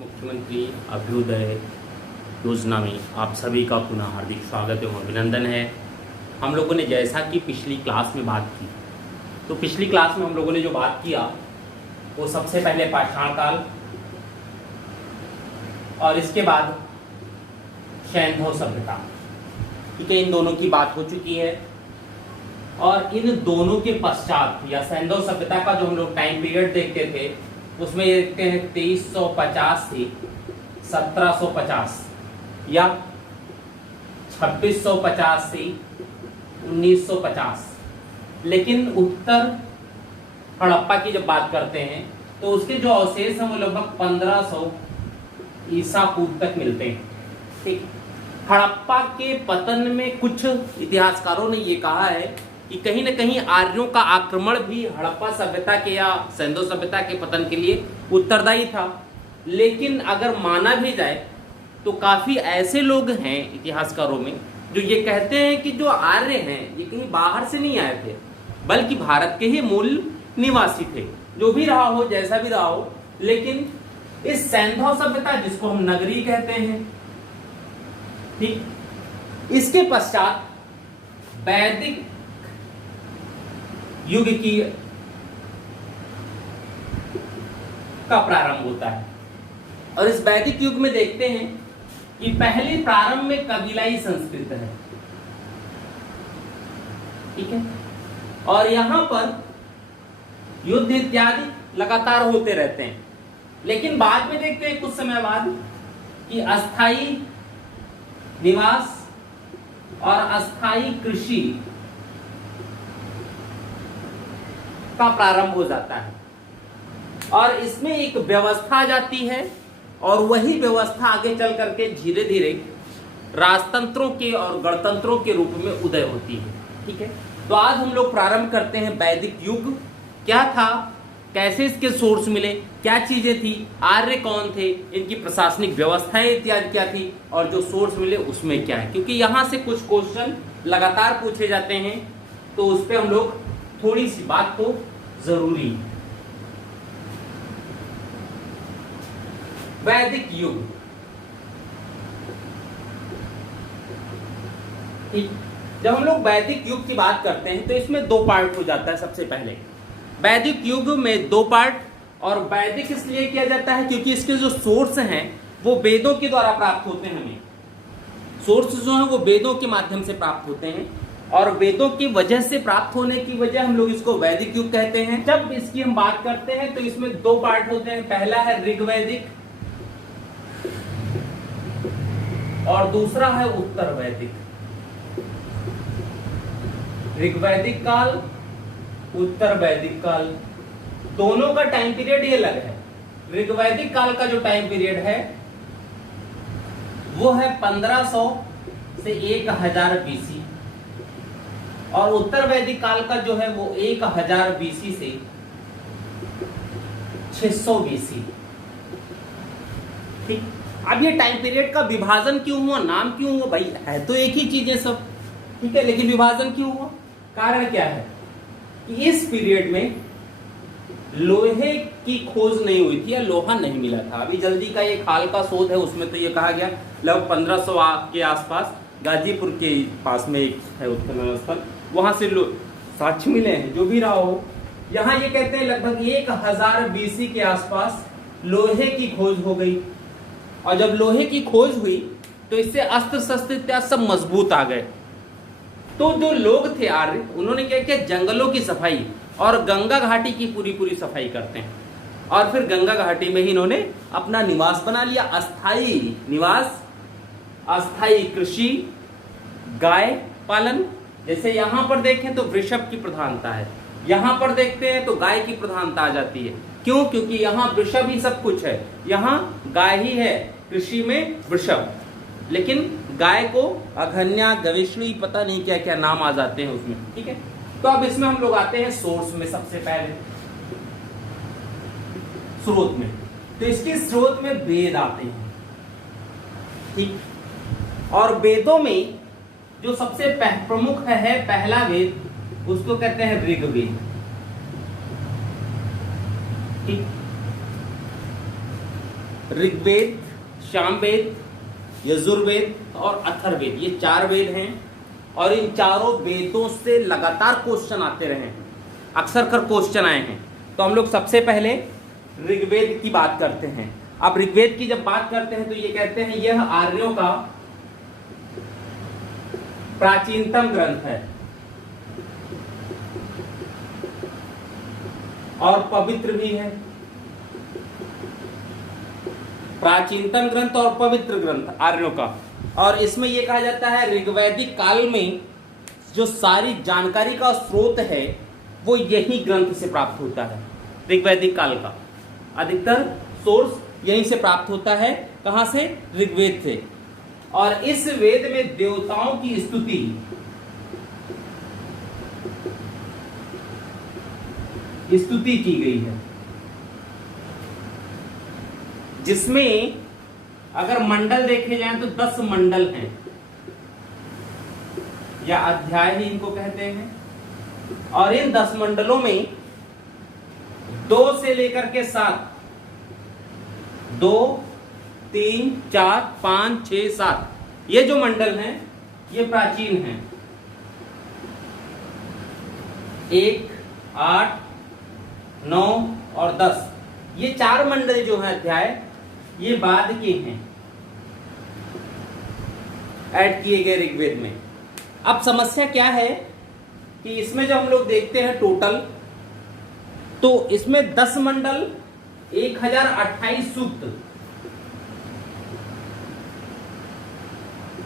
मुख्यमंत्री अभ्युदय योजना में आप सभी का पुनः हार्दिक स्वागत एवं अभिनंदन है। हम लोगों ने जैसा कि पिछली क्लास में बात की, तो पिछली क्लास में हम लोगों ने जो बात किया वो सबसे पहले पाषाण काल और इसके बाद सैंधव सभ्यता, ठीक है, इन दोनों की बात हो चुकी है। और इन दोनों के पश्चात या सैंधव सभ्यता का जो हम लोग टाइम पीरियड देखते थे उसमें देखते हैं 2350 से 1750 या 2650 से 1950। लेकिन उत्तर हड़प्पा की जब बात करते हैं तो उसके जो अवशेष हैं वो लगभग 1500 ईसा पूर्व तक मिलते हैं। ठीक, हड़प्पा के पतन में कुछ इतिहासकारों ने ये कहा है कि कहीं न कहीं आर्यों का आक्रमण भी हड़प्पा सभ्यता के या सैंधव सभ्यता के पतन के लिए उत्तरदायी था। लेकिन अगर माना भी जाए तो काफी ऐसे लोग हैं इतिहासकारों में जो ये कहते हैं कि जो आर्य हैं ये कहीं बाहर से नहीं आए थे, बल्कि भारत के ही मूल निवासी थे। जो भी रहा हो, जैसा भी रहा हो, लेकिन इस सैंधव सभ्यता जिसको हम नगरी कहते हैं, ठीक, इसके पश्चात वैदिक युग का प्रारंभ होता है। और इस वैदिक युग में देखते हैं कि पहले प्रारंभ में कबीलाई संस्कृत है, ठीक है, और यहां पर युद्ध इत्यादि लगातार होते रहते हैं। लेकिन बाद में देखते हैं कुछ समय बाद कि अस्थाई निवास और अस्थाई कृषि का प्रारंभ हो जाता है और इसमें एक व्यवस्था आ जाती है और वही व्यवस्था आगे चल करके धीरे धीरे राजतंत्रों के और गणतंत्रों के रूप में उदय होती है। ठीक है, तो आज हम लोग प्रारंभ करते हैं वैदिक युग। क्या था, कैसे इसके सोर्स मिले, क्या चीजें थी, आर्य कौन थे, इनकी प्रशासनिक व्यवस्थाएं इत्यादि क्या थी और जो सोर्स मिले उसमें क्या है, क्योंकि यहां से कुछ क्वेश्चन लगातार पूछे जाते हैं तो उस पर हम लोग थोड़ी सी बात तो जरूरी है। वैदिक युग, ठीक, जब हम लोग वैदिक युग की बात करते हैं तो इसमें दो पार्ट हो जाता है। सबसे पहले वैदिक युग में दो पार्ट, और वैदिक इसलिए किया जाता है क्योंकि इसके जो सोर्स हैं वो वेदों के द्वारा प्राप्त होते हैं। हमें सोर्स जो है वो वेदों के माध्यम से प्राप्त होते हैं और वेदों की वजह से प्राप्त होने की वजह हम लोग इसको वैदिक युग कहते हैं। जब इसकी हम बात करते हैं तो इसमें दो पार्ट होते हैं, पहला है ऋग्वैदिक और दूसरा है उत्तर वैदिक। ऋग्वैदिक काल, उत्तर वैदिक काल, दोनों का टाइम पीरियड ये अलग है। ऋग्वैदिक काल का जो टाइम पीरियड है वो है 1500 से 1000 बीसी और उत्तर वैदिक काल का जो है वो 1000 बीसी से 600 बीसी। ठीक, अब ये टाइम पीरियड का विभाजन क्यों हुआ, नाम क्यों हुआ, भाई है तो एक ही चीज है सब, ठीक है, लेकिन विभाजन क्यों हुआ, कारण क्या है कि इस पीरियड में लोहे की खोज नहीं हुई थी या लोहा नहीं मिला था। अभी जल्दी का एक हाल का शोध है, उसमें तो ये कहा गया लगभग 1500 के आसपास गाजीपुर के पास में एक है उत्खनन स्थल, वहां से साक्ष्य मिले हैं। जो भी रहा हो, यहाँ ये कहते हैं लगभग 1000 बीसी के आसपास लोहे की खोज हो गई और जब लोहे की खोज हुई तो इससे अस्त्र शस्त्र इत्यादि सब मजबूत आ गए। तो जो लोग थे आर्य, उन्होंने क्या किया, जंगलों की सफाई और गंगा घाटी की पूरी सफाई करते हैं और फिर गंगा घाटी में ही इन्होंने अपना निवास बना लिया, अस्थाई निवास, अस्थाई कृषि, गाय पालन। जैसे यहां पर देखें तो वृषभ की प्रधानता है, यहां पर देखते हैं तो गाय की प्रधानता आ जाती है। क्यों, क्योंकि यहाँ वृषभ ही सब कुछ है, यहाँ गाय ही है, कृषि में वृषभ, लेकिन गाय को अघन्या, गविष्णी, पता नहीं क्या क्या नाम आ जाते हैं उसमें। ठीक है, तो अब इसमें हम लोग आते हैं सोर्स में। सबसे पहले स्रोत में, तो इसके स्रोत में वेद आते हैं। ठीक, और वेदों में जो सबसे प्रमुख है पहला वेद, उसको कहते हैं ऋग्वेद। ठीक, ऋग्वेद, सामवेद, यजुर्वेद और अथर्ववेद, ये 4 वेद हैं और इन चारों वेदों से लगातार क्वेश्चन आते रहे हैं, अक्सर कर क्वेश्चन आए हैं। तो हम लोग सबसे पहले ऋग्वेद की बात करते हैं। अब ऋग्वेद की जब बात करते हैं तो ये कहते हैं यह आर्यों का प्राचीनतम ग्रंथ है और पवित्र भी है। प्राचीनतम ग्रंथ और पवित्र ग्रंथ आर्यों का, और इसमें यह कहा जाता है ऋग्वैदिक काल में जो सारी जानकारी का स्रोत है वो यही ग्रंथ से प्राप्त होता है। ऋग्वैदिक काल का अधिकतर सोर्स यहीं से प्राप्त होता है। कहां से? ऋग्वेद से। और इस वेद में देवताओं की स्तुति की गई है, जिसमें अगर मंडल देखे जाएं तो 10 मंडल हैं या अध्याय ही इनको कहते हैं। और इन 10 मंडलों में 2 से लेकर के 7, 2, 3, 4, 5, 6, 7 ये जो मंडल हैं ये प्राचीन हैं। 1, 8, 9 और 10 ये 4 मंडल जो है अध्याय ये बाद के हैं, ऐड किए गए ऋग्वेद में। अब समस्या क्या है कि इसमें जब हम लोग देखते हैं टोटल तो इसमें 10 मंडल 1028 सूक्त,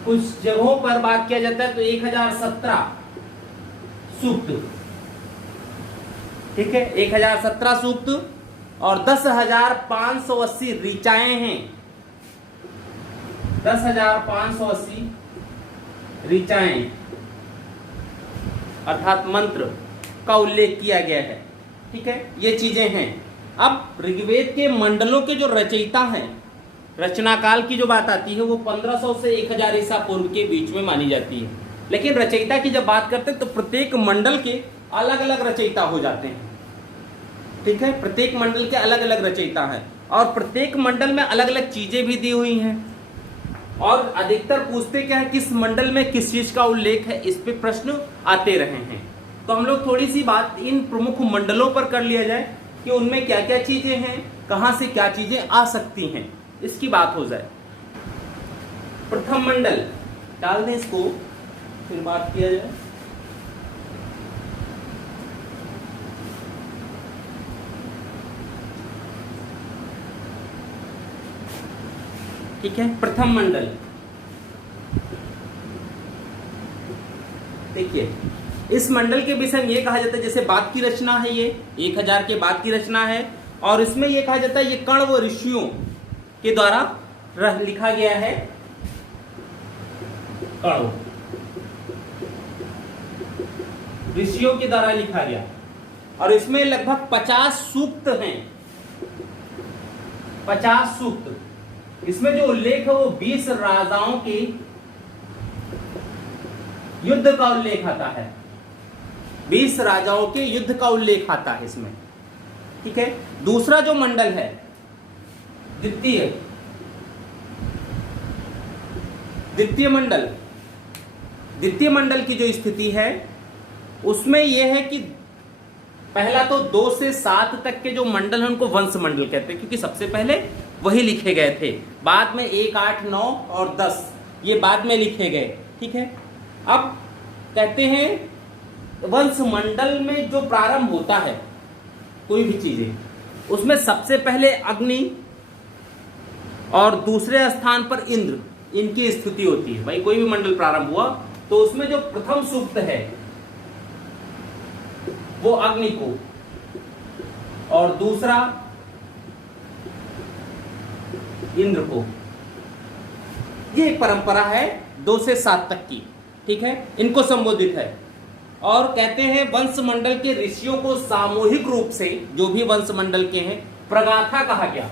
कुछ जगहों पर बात किया जाता है तो 1017 सूक्त, ठीक है, 1017 सूक्त और 10,580 ऋचाएं हैं। 10,580 ऋचाएं अर्थात मंत्र का उल्लेख किया गया है, ठीक है, ये चीजें हैं। अब ऋग्वेद के मंडलों के जो रचयिता हैं, रचना काल की जो बात आती है वो 1500 से 1000 ईसा पूर्व के बीच में मानी जाती है। लेकिन रचयिता की जब बात करते हैं तो प्रत्येक मंडल के अलग अलग रचयिता हो जाते हैं, ठीक है, प्रत्येक मंडल के अलग अलग रचयिता हैं और प्रत्येक मंडल में अलग अलग चीजें भी दी हुई हैं। और अधिकतर पूछते क्या है किस मंडल में किस चीज का उल्लेख है, इस पे प्रश्न आते रहे हैं। तो हम लोग थोड़ी सी बात इन प्रमुख मंडलों पर कर लिया जाए कि उनमें क्या क्या चीजें हैं, कहां से क्या चीजें आ सकती हैं, इसकी बात हो जाए। प्रथम मंडल डाल दें इसको, फिर बात किया जाए। ठीक है, प्रथम मंडल देखिए, इस मंडल के विषय में ये कहा जाता है जैसे बाद की रचना है, ये 1000 के बाद की रचना है और इसमें ये कहा जाता है ये कण्व व ऋषियों के द्वारा लिखा गया है। कण्व ऋषियों के द्वारा लिखा गया और इसमें लगभग 50 सूक्त हैं, 50 सूक्त। इसमें जो उल्लेख है वो 20 राजाओं के युद्ध का उल्लेख आता है, 20 राजाओं के युद्ध का उल्लेख आता है इसमें, ठीक है। दूसरा जो मंडल है द्वितीय मंडल की जो स्थिति है उसमें यह है कि पहला तो 2 से 7 तक के जो मंडल हैं उनको वंश मंडल कहते हैं, क्योंकि सबसे पहले वही लिखे गए थे। बाद में 1, 8, 9 और 10 ये बाद में लिखे गए, ठीक है। अब कहते हैं वंश मंडल में जो प्रारंभ होता है कोई भी चीजें, उसमें सबसे पहले अग्नि और दूसरे स्थान पर इंद्र, इनकी स्थिति होती है। भाई कोई भी मंडल प्रारंभ हुआ तो उसमें जो प्रथम सूक्त है वो अग्नि को और दूसरा इंद्र को, ये एक परंपरा है 2 से 7 तक की, ठीक है, इनको संबोधित है। और कहते हैं वंश मंडल के ऋषियों को सामूहिक रूप से जो भी वंश मंडल के हैं प्रगाथा कहा गया,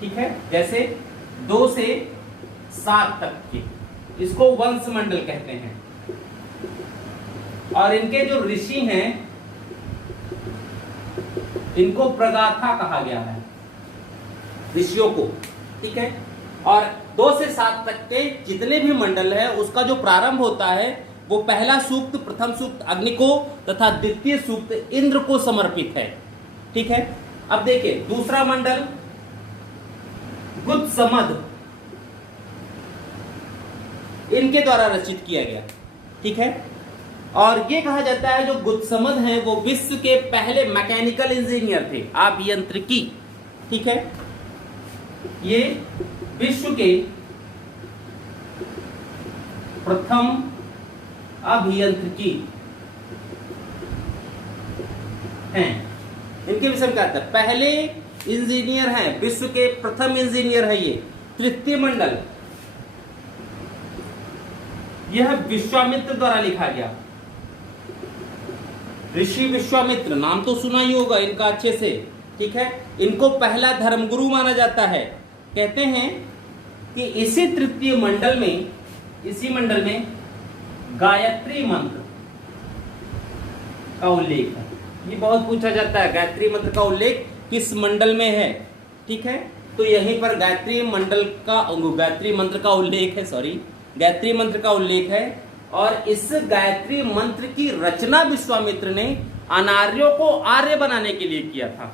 ठीक है, जैसे 2 से 7 तक के, इसको वंश मंडल कहते हैं। और इनके जो ऋषि हैं इनको प्रगाथा कहा गया है, ऋषियों को, ठीक है। और 2 से 7 तक के जितने भी मंडल है उसका जो प्रारंभ होता है वो पहला सूक्त, प्रथम सूक्त अग्नि को तथा द्वितीय सूक्त इंद्र को समर्पित है, ठीक है। अब देखिए दूसरा मंडल गुत्समद, इनके द्वारा रचित किया गया, ठीक है। और ये कहा जाता है जो गुत्समद हैं वो विश्व के पहले मैकेनिकल इंजीनियर थे, अभियंत्रिकी, ठीक है। ये विश्व के प्रथम अभियंत्रिकी हैं, इनके विषय में कहता है पहले इंजीनियर हैं, विश्व के प्रथम इंजीनियर है ये। तृतीय मंडल यह विश्वामित्र द्वारा लिखा गया, ऋषि विश्वामित्र, नाम तो सुना ही होगा इनका अच्छे से, ठीक है। इनको पहला धर्मगुरु माना जाता है। कहते हैं कि इसी तृतीय मंडल में, इसी मंडल में गायत्री मंत्र का उल्लेख है। ये बहुत पूछा जाता है गायत्री मंत्र का उल्लेख किस मंडल में है, ठीक है। तो यहीं पर गायत्री मंत्र का उल्लेख है, गायत्री मंत्र का उल्लेख है। और इस गायत्री मंत्र की रचना विश्वामित्र ने अनार्यों को आर्य बनाने के लिए किया था,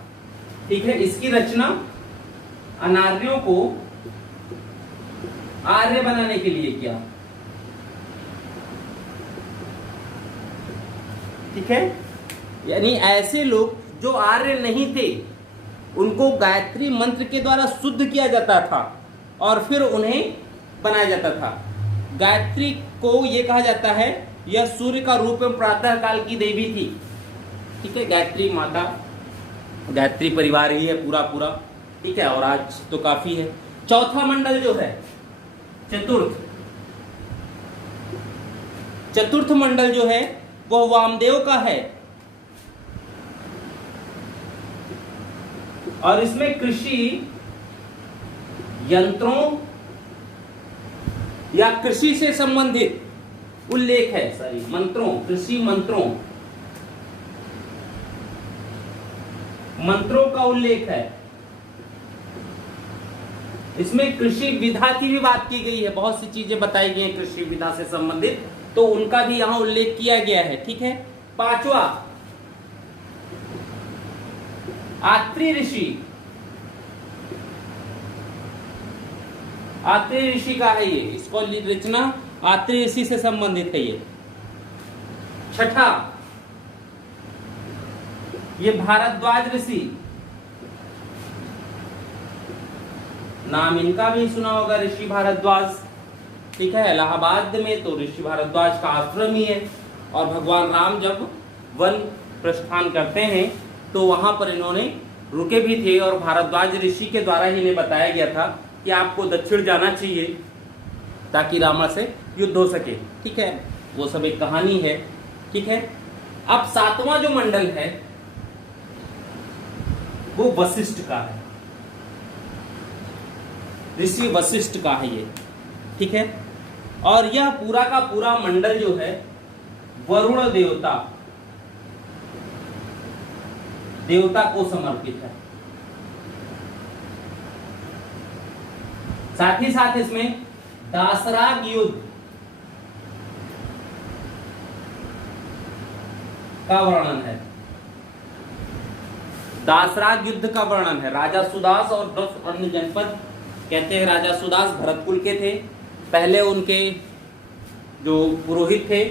ठीक है। इसकी रचना अनार्यों को आर्य बनाने के लिए किया, ठीक है। यानी ऐसे लोग जो आर्य नहीं थे उनको गायत्री मंत्र के द्वारा शुद्ध किया जाता था और फिर उन्हें बनाया जाता था। गायत्री को यह कहा जाता है यह सूर्य का रूप एवं प्रातः काल की देवी थी, ठीक है। गायत्री माता, गायत्री परिवार ही है पूरा, ठीक है। और आज तो काफी है। चौथा मंडल जो है चतुर्थ मंडल जो है वह वामदेव का है और इसमें कृषि यंत्रों या कृषि से संबंधित उल्लेख है, कृषि मंत्रों का उल्लेख है। इसमें कृषि विधा की भी बात की गई है, बहुत सी चीजें बताई गई हैं कृषि विधा से संबंधित, तो उनका भी यहां उल्लेख किया गया है, ठीक है। पांचवा आत्री ऋषि का है ये, इसको रचना आत्री ऋषि से संबंधित है ये। छठा ये भारद्वाज ऋषि, नाम इनका भी सुना होगा, ऋषि भारद्वाज, ठीक है। इलाहाबाद में तो ऋषि भारद्वाज का आश्रम ही है और भगवान राम जब वन प्रस्थान करते हैं तो वहां पर इन्होंने रुके भी थे और भारद्वाज ऋषि के द्वारा ही इन्हें बताया गया था कि आपको दक्षिण जाना चाहिए ताकि रावण से युद्ध हो सके, ठीक है। वो सब एक कहानी है, ठीक है। अब सातवां जो मंडल है वो वशिष्ठ का है, ऋषि वशिष्ठ का है ये, ठीक है। और यह पूरा का पूरा मंडल जो है वरुण देवता को समर्पित है। साथ ही साथ इसमें दासराग युद्ध का वर्णन है, दासराग युद्ध का वर्णन है। राजा सुदास और 10 अन्य जनपद, कहते हैं राजा सुदास भरतकुल के थे, पहले उनके जो पुरोहित थे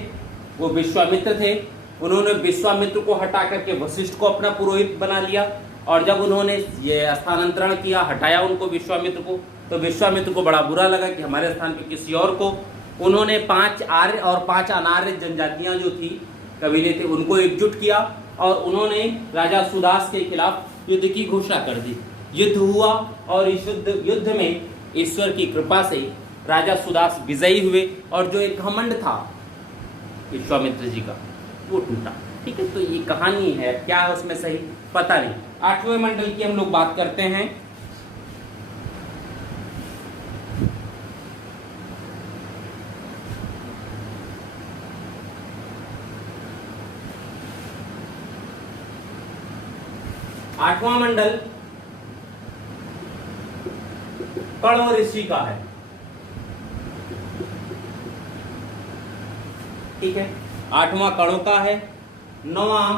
वो विश्वामित्र थे, उन्होंने विश्वामित्र को हटा करके वशिष्ठ को अपना पुरोहित बना लिया और जब उन्होंने ये स्थानांतरण किया, हटाया उनको विश्वामित्र को, तो विश्वामित्र को बड़ा बुरा लगा कि हमारे स्थान पे किसी और को, उन्होंने 5 आर्य और 5 अनार्य जनजातियां जो थी, कबीले थे, उनको एकजुट किया और उन्होंने राजा सुदास के खिलाफ युद्ध की घोषणा कर दी। युद्ध हुआ और इस युद्ध में ईश्वर की कृपा से राजा सुदास विजयी हुए और जो एक घमंड था विश्वामित्र जी का वो टूटा, ठीक है। तो ये कहानी है, क्या है उसमें सही पता नहीं। 8वें मंडल की हम लोग बात करते हैं। आठवां मंडल कण्व ऋषि का है। ठीक है, 8वां कण्व का है। 9वां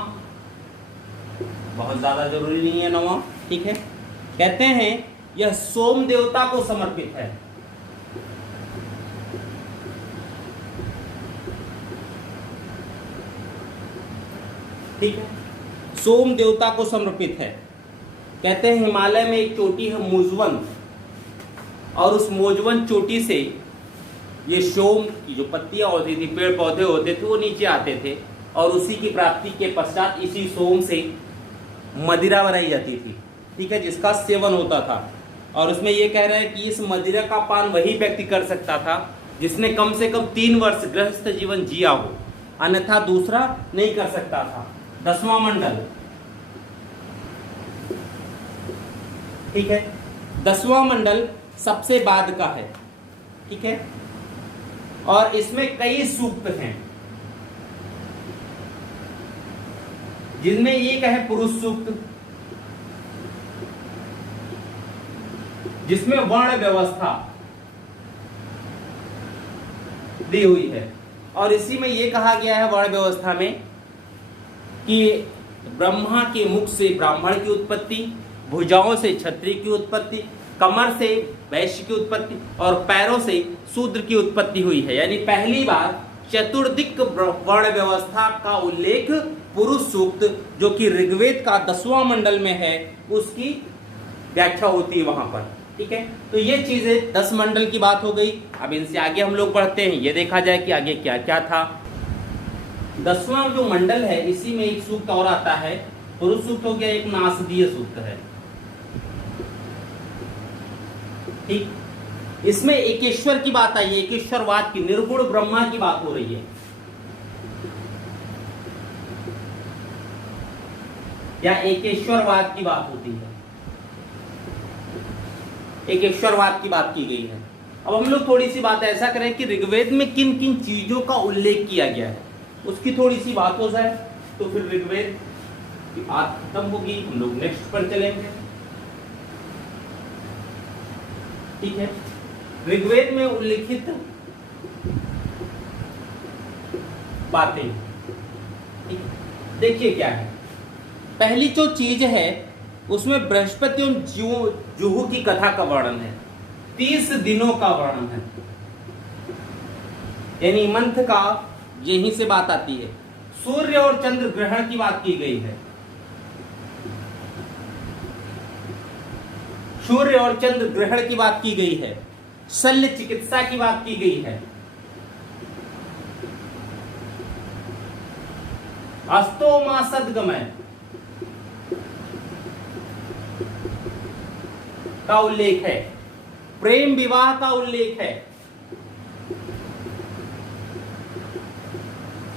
बहुत ज्यादा जरूरी नहीं है 9वां। ठीक है, कहते हैं यह सोम देवता को समर्पित है। ठीक है, सोम देवता को समर्पित है। कहते हैं हिमालय में एक चोटी है मोजवन, और उस मोजवन चोटी से ये सोम की जो पत्तियां होती थी, पेड़ पौधे होते थे, वो नीचे आते थे, और उसी की प्राप्ति के पश्चात इसी सोम से मदिरा बनाई जाती थी। ठीक है, जिसका सेवन होता था। और उसमें ये कह रहे हैं कि इस मदिरा का पान वही व्यक्ति कर सकता था जिसने कम से कम 3 वर्ष गृहस्थ जीवन जिया हो, अन्यथा दूसरा नहीं कर सकता था। 10वां मंडल। ठीक है, 10वां मंडल सबसे बाद का है। ठीक है, और इसमें कई सूक्त हैं, जिनमें एक है पुरुष सूक्त, जिसमें वर्ण व्यवस्था दी हुई है। और इसी में यह कहा गया है वर्ण व्यवस्था में कि ब्रह्मा के मुख से ब्राह्मण की उत्पत्ति, भुजाओं से क्षत्रिय की उत्पत्ति, कमर से वैश्य की उत्पत्ति और पैरों से शूद्र की उत्पत्ति हुई है। यानी पहली बार चतुर्दिक वर्ण व्यवस्था का उल्लेख पुरुष सूक्त, जो कि ऋग्वेद का 10वां मंडल में है, उसकी व्याख्या होती है वहां पर। ठीक है, तो ये चीजें 10 मंडल की बात हो गई। अब इनसे आगे हम लोग बढ़ते हैं, ये देखा जाए कि आगे क्या क्या था। 10वां जो मंडल है, इसी में एक सूक्त और आता है, पुरुष सूक्त हो गया, एक नासदीय सूक्त है। ठीक, इसमें एकेश्वर की बात आई है, एकेश्वरवाद की, निर्गुण ब्रह्मा की बात हो रही है, या एकेश्वरवाद की बात होती है, एकेश्वरवाद की बात की गई है। अब हम लोग थोड़ी सी बात ऐसा करें कि ऋग्वेद में किन किन चीजों का उल्लेख किया गया है, उसकी थोड़ी सी बात हो जाए, तो फिर ऋग्वेद की बात खत्म होगी, हम लोग नेक्स्ट पर चलेंगे। ठीक है, ऋग्वेद में उल्लिखित बातें, देखिए क्या है। पहली जो चीज है उसमें बृहस्पति और जुहू की कथा का वर्णन है, 30 दिनों का वर्णन है, यानी मंथ का यहीं से बात आती है। सूर्य और चंद्र ग्रहण की बात की गई है, सूर्य और चंद्र ग्रहण की बात की गई है, शल्य चिकित्सा की बात की गई है, अस्तोमा सद्गमय का उल्लेख है, प्रेम विवाह का उल्लेख है।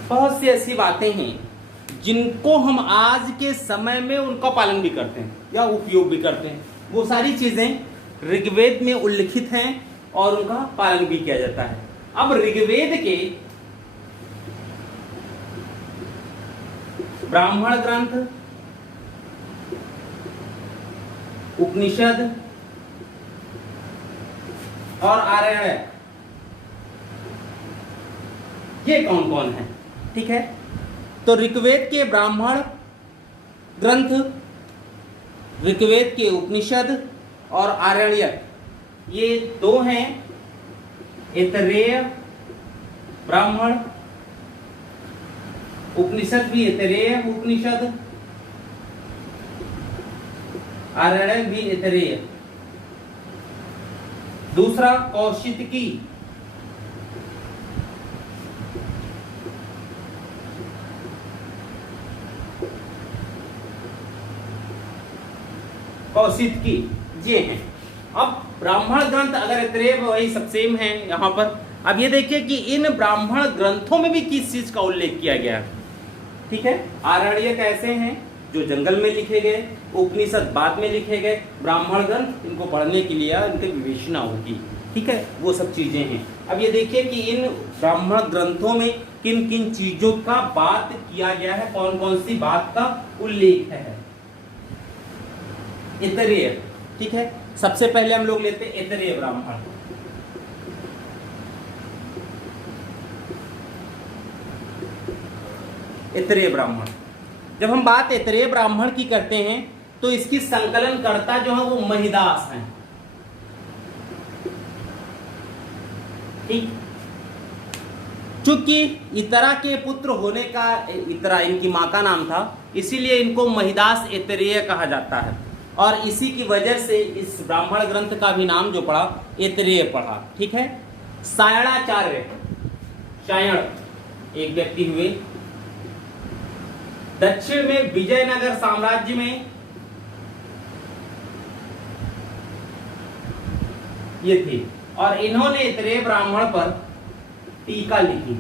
बहुत सी ऐसी बातें हैं जिनको हम आज के समय में उनका पालन भी करते हैं या उपयोग भी करते हैं। वो सारी चीजें ऋग्वेद में उल्लिखित हैं और उनका पालन भी किया जाता है। अब ऋग्वेद के ब्राह्मण ग्रंथ, उपनिषद और आरण्यक, ये कौन कौन है? ठीक है, तो ऋग्वेद के ब्राह्मण ग्रंथ, ऋग्वेद के उपनिषद और आरण्यक, ये 2 हैं। ऐतरेय ब्राह्मण, उपनिषद भी ऐतरेय उपनिषद, आरण्यक भी ऐतरेय। दूसरा कौशितकी, कौशितकी ये हैं। अब ब्राह्मण ग्रंथ अगर ऐतरेय वही सब सेम है यहाँ पर। अब ये देखिए कि इन ब्राह्मण ग्रंथों में भी किस चीज का उल्लेख किया गया है। ठीक है, आरण्यक ऐसे हैं जो जंगल में लिखे गए, उपनिषद बाद में लिखे गए, ब्राह्मण ग्रंथ इनको पढ़ने के लिए इनकी विवेचना होगी। ठीक है, वो सब चीजें हैं। अब ये देखिए कि इन ब्राह्मण ग्रंथों में किन किन चीजों का बात किया गया है, कौन कौन सी बात का उल्लेख है। ऐतरेय, ठीक है, सबसे पहले हम लोग लेते हैं ऐतरेय ब्राह्मण। ऐतरेय ब्राह्मण, जब हम बात ऐतरेय ब्राह्मण की करते हैं तो इसकी संकलनकर्ता जो है वो महिदास हैं। ठीक, चूंकि इतरा के पुत्र होने का, इतरा इनकी मां का नाम था, इसीलिए इनको महिदास ऐतरेय कहा जाता है। और इसी की वजह से इस ब्राह्मण ग्रंथ का भी नाम जो पड़ा ऐतरेय पड़ा। ठीक है। सायणाचार्य, सायण एक व्यक्ति हुए, दक्षिण में विजयनगर साम्राज्य में ये थे और इन्होंने ऐतरेय ब्राह्मण पर टीका लिखी।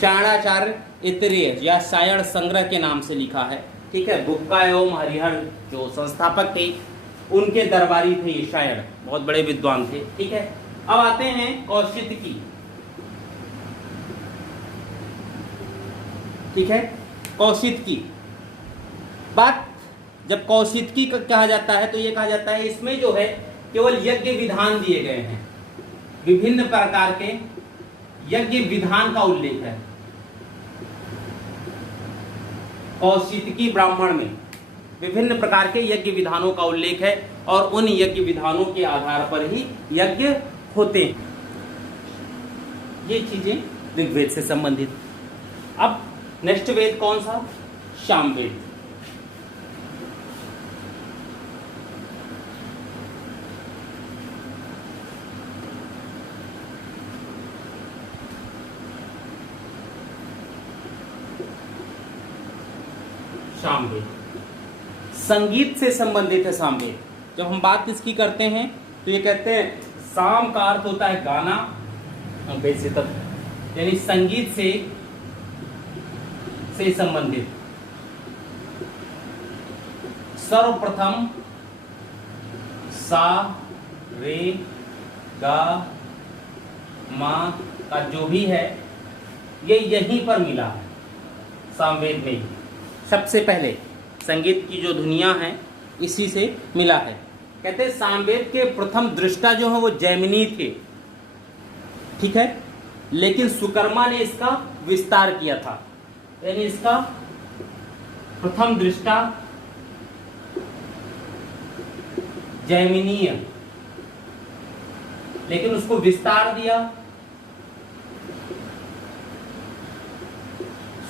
सायणाचार्य ऐतरेय या सायण संग्रह के नाम से लिखा है। ठीक है। बुक्का एवं हरिहर जो संस्थापक थे उनके दरबारी थे ये सायण, बहुत बड़े विद्वान थे। ठीक है। अब आते हैं कौशितकी। ठीक है। कौशितकी बात, जब कौशितकी का कहा जाता है तो ये कहा जाता है इसमें जो है केवल यज्ञ विधान दिए गए हैं, विभिन्न प्रकार के यज्ञ विधान का उल्लेख है। कौशितकी ब्राह्मण में विभिन्न प्रकार के यज्ञ विधानों का उल्लेख है और उन यज्ञ विधानों के आधार पर ही यज्ञ होते हैं। ये चीजें ऋग्वेद से संबंधित। अब नेक्स्ट वेद कौन सा? सामवेद। सामवेद संगीत से संबंधित है। सामवेद, जब हम बात इसकी करते हैं तो ये कहते हैं साम का अर्थ होता है गाना, वैसे तब यानी संगीत से संबंधित। सर्वप्रथम सा रे गा मा का जो भी है ये यहीं पर मिला है, सामवेद में ही सबसे पहले संगीत की जो धुनियां हैं इसी से मिला है। कहते हैं सामवेद के प्रथम दृष्टा जो है वो जैमिनी थे। ठीक है। लेकिन सुकर्मा ने इसका विस्तार किया था, यानी इसका प्रथम दृष्टा जैमिनीय, लेकिन उसको विस्तार दिया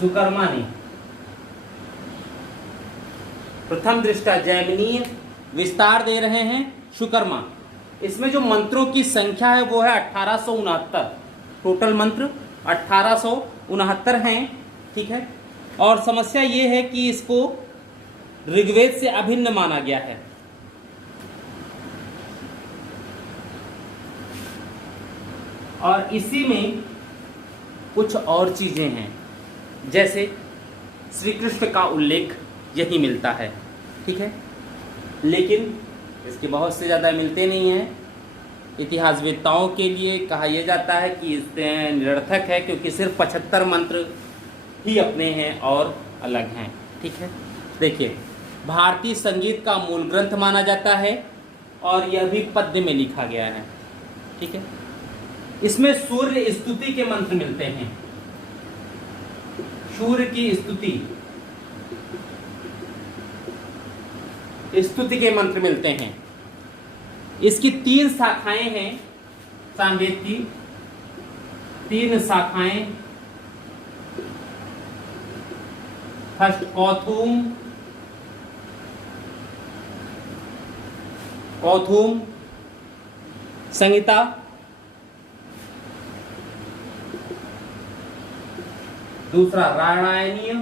सुकर्मा ने। प्रथम दृष्टा जैमिनीय, विस्तार दे रहे हैं सुकर्मा। इसमें जो मंत्रों की संख्या है वो है 1869। टोटल मंत्र 1869 हैं। ठीक है। और समस्या ये है कि इसको ऋग्वेद से अभिन्न माना गया है। और इसी में कुछ और चीजें हैं, जैसे श्री कृष्ण का उल्लेख यही मिलता है। ठीक है। लेकिन इसके बहुत से ज़्यादा मिलते नहीं हैं। इतिहासवेत्ताओं के लिए कहा यह जाता है कि इससे निरर्थक है, क्योंकि सिर्फ 75 मंत्र ही अपने हैं और अलग हैं। ठीक है। देखिए, भारतीय संगीत का मूल ग्रंथ माना जाता है और यह भी पद्य में लिखा गया है। ठीक है। इसमें सूर्य स्तुति के मंत्र मिलते हैं, सूर्य की स्तुति के मंत्र मिलते हैं। इसकी 3 शाखाएं हैं, सामवेद की 3 शाखाएं। फर्स्ट कौथुम संहिता, दूसरा रामायणीय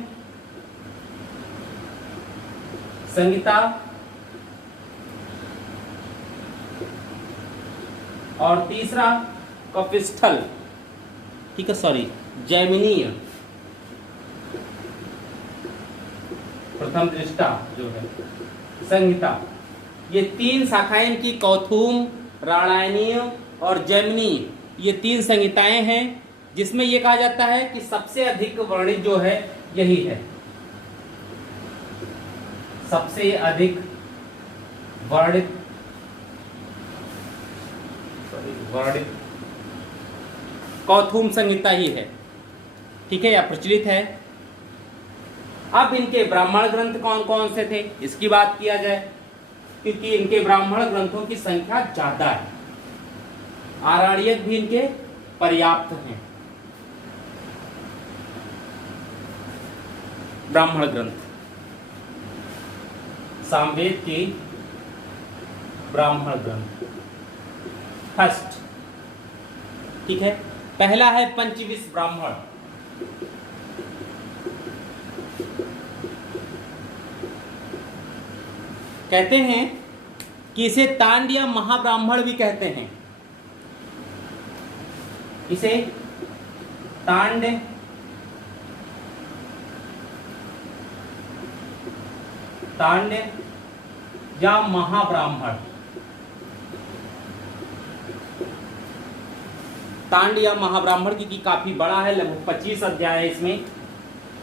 संहिता और तीसरा कपिस्थल। ठीक है, सॉरी, जैमिनीय प्रथम दृष्टा जो है संहिता। ये 3 शाखाएं इनकी कौथुम, रामायणीय और जैमिनीय, ये 3 संहिताएं हैं, जिसमें ये कहा जाता है कि सबसे अधिक वर्णित जो है यही है। सबसे अधिक वर्णित सॉरी कौथुम संहिता ही है, ठीक है, या प्रचलित है। अब इनके ब्राह्मण ग्रंथ कौन कौन से थे इसकी बात किया जाए, क्योंकि इनके ब्राह्मण ग्रंथों की संख्या ज्यादा है, आरण्यक भी इनके पर्याप्त हैं। ब्राह्मण ग्रंथ, सामवेद के ब्राह्मण ग्रंथ फर्स्ट, ठीक है। पहला है पंचविश ब्राह्मण, कहते हैं कि इसे तांड या महाब्राह्मण भी कहते हैं। इसे तांड या महाब्राह्मण, तांड या महाब्राह्मण की काफी बड़ा है, लगभग 25 अध्याय है इसमें,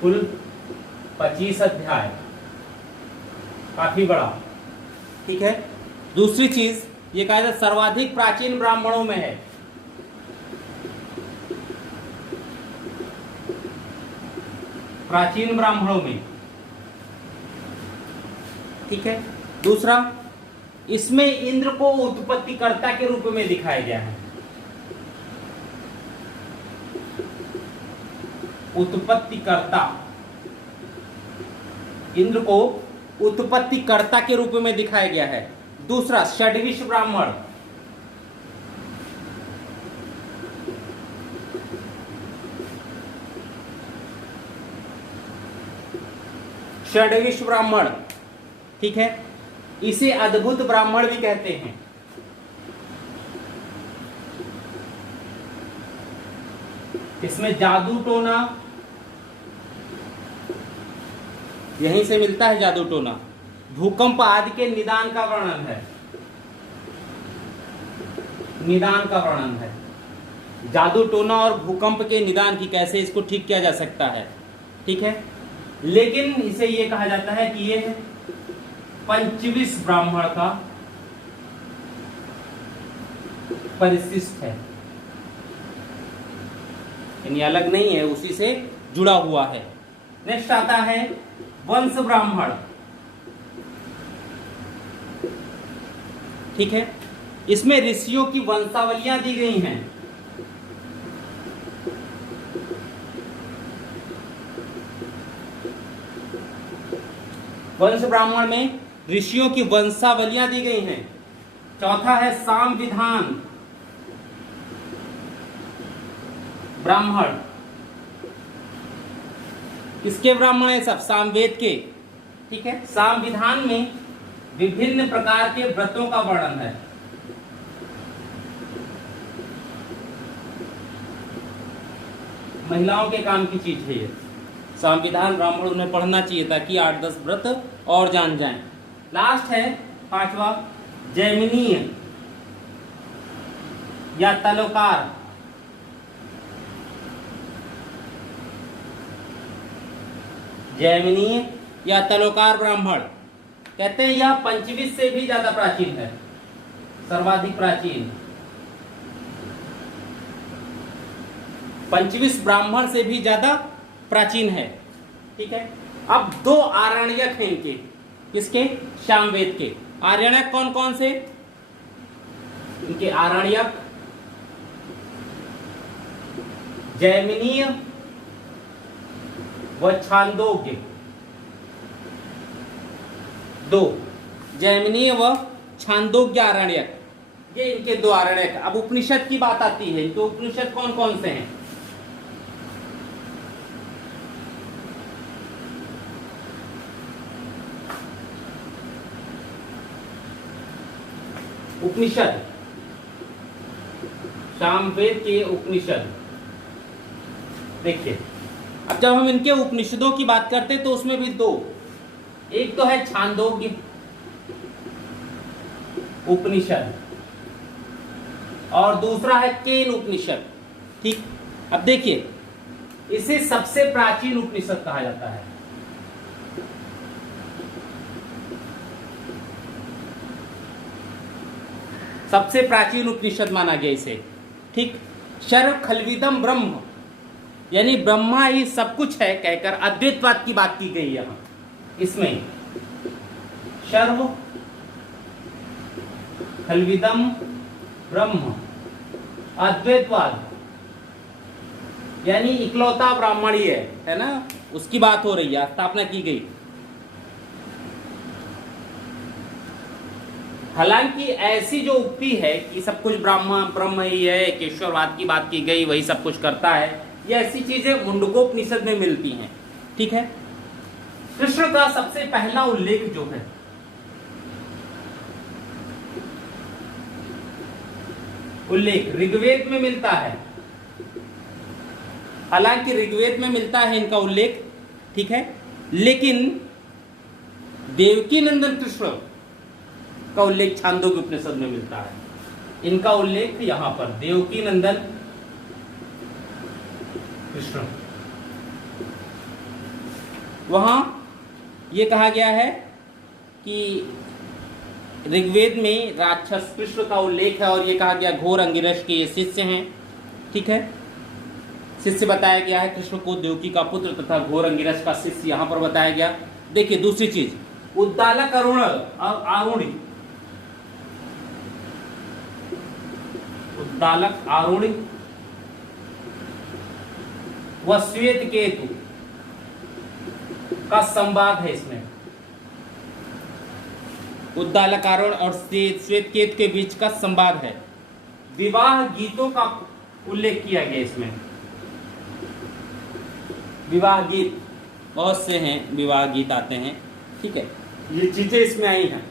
कुल 25 अध्याय, काफी बड़ा, ठीक है। दूसरी चीज ये कहा जाता सर्वाधिक प्राचीन ब्राह्मणों में है, प्राचीन ब्राह्मणों में, ठीक है। दूसरा, इसमें इंद्र को उत्पत्तिकर्ता के रूप में दिखाया गया है, उत्पत्तिकर्ता, इंद्र को उत्पत्तिकर्ता के रूप में दिखाया गया है। दूसरा, षड्विश ब्राह्मण, षड्विश ब्राह्मण, ठीक है, इसे अद्भुत ब्राह्मण भी कहते हैं। इसमें जादू टोना, यहीं से मिलता है जादू टोना, भूकंप आदि के निदान का वर्णन है, निदान का वर्णन है, जादू टोना और भूकंप के निदान की कैसे इसको ठीक किया जा सकता है, ठीक है। लेकिन इसे ये कहा जाता है कि ये पंचविश ब्राह्मण का परिशिष्ट है, यानी अलग नहीं है, उसी से जुड़ा हुआ है। नेक्स्ट आता है वंश ब्राह्मण, ठीक है, इसमें ऋषियों की वंशावलियां दी गई हैं। वंश ब्राह्मण में ऋषियों की वंशावलियां दी गई हैं। चौथा है साम विधान ब्राह्मण, किसके ब्राह्मण है सब? सामवेद के, ठीक है। साम विधान में विभिन्न प्रकार के व्रतों का वर्णन है, महिलाओं के काम की चीज है ये। संविधान ब्राह्मण उन्हें पढ़ना चाहिए ताकि 8-10 व्रत और जान जाएं। लास्ट है पांचवा, जैमिनीय या तलोकार, जैमिनीय या तलोकार ब्राह्मण, कहते हैं यह पंचविश से भी ज्यादा प्राचीन है, सर्वाधिक प्राचीन, पंचविश ब्राह्मण से भी ज्यादा प्राचीन है, ठीक है। अब दो आरण्यक हैं इनके, किसके? सामवेद के। आरण्यक कौन कौन से? इनके आरण्यक जैमिनीय व छांदोग्य, दो जैमिनीय व छांदोग्य आरण्यक, ये इनके दो आरण्यक। अब उपनिषद की बात आती है, तो उपनिषद कौन कौन से हैं? उपनिषद, सामवेद के उपनिषद, देखिए अब जब हम इनके उपनिषदों की बात करते हैं तो उसमें भी दो, एक तो है छांदोग्य उपनिषद और दूसरा है केन उपनिषद, ठीक। अब देखिए इसे सबसे प्राचीन उपनिषद कहा जाता है, सबसे प्राचीन उपनिषद माना गया इसे, ठीक। सर्व खलविदम ब्रह्म, यानी ब्रह्मा ही सब कुछ है कहकर अद्वैतवाद की बात की गई यहां इसमें। सर्व खलविदम ब्रह्म, अद्वैतवाद यानी इकलौता ब्राह्मण ही है ना, उसकी बात हो रही है, स्थापना की गई। हालांकि ऐसी जो उक्ति है कि सब कुछ ब्रह्म ही है, केशववाद की बात की गई, वही सब कुछ करता है, ये ऐसी चीजें मुंडकोपनिषद में मिलती हैं, ठीक है। कृष्ण का सबसे पहला उल्लेख जो है उल्लेख ऋग्वेद में मिलता है। हालांकि ऋग्वेद में मिलता है इनका उल्लेख, ठीक है, लेकिन देवकी नंदन कृष्ण का उल्लेख छांदोग्य उपनिषद में मिलता है। इनका उल्लेख यहां पर देवकी नंदन कृष्ण, वहां यह कहा गया है कि ऋग्वेद में राक्षस कृष्ण का उल्लेख है और यह कहा गया घोर अंगिरस के ये शिष्य हैं, ठीक है। शिष्य बताया गया है कृष्ण को, देवकी का पुत्र तथा घोर अंगिरस का शिष्य यहां पर बताया गया। देखिए दूसरी चीज, उद्दालक अरुण और आरुणि, उद्दालक आरुणि व श्वेत केतु का संवाद है इसमें। उद्दालक आरुण और श्वेत केतु के बीच का संवाद है। विवाह गीतों का उल्लेख किया गया इसमें। विवाह गीत बहुत से हैं, विवाह गीत आते हैं, ठीक है, ये चीजें इसमें आई हैं।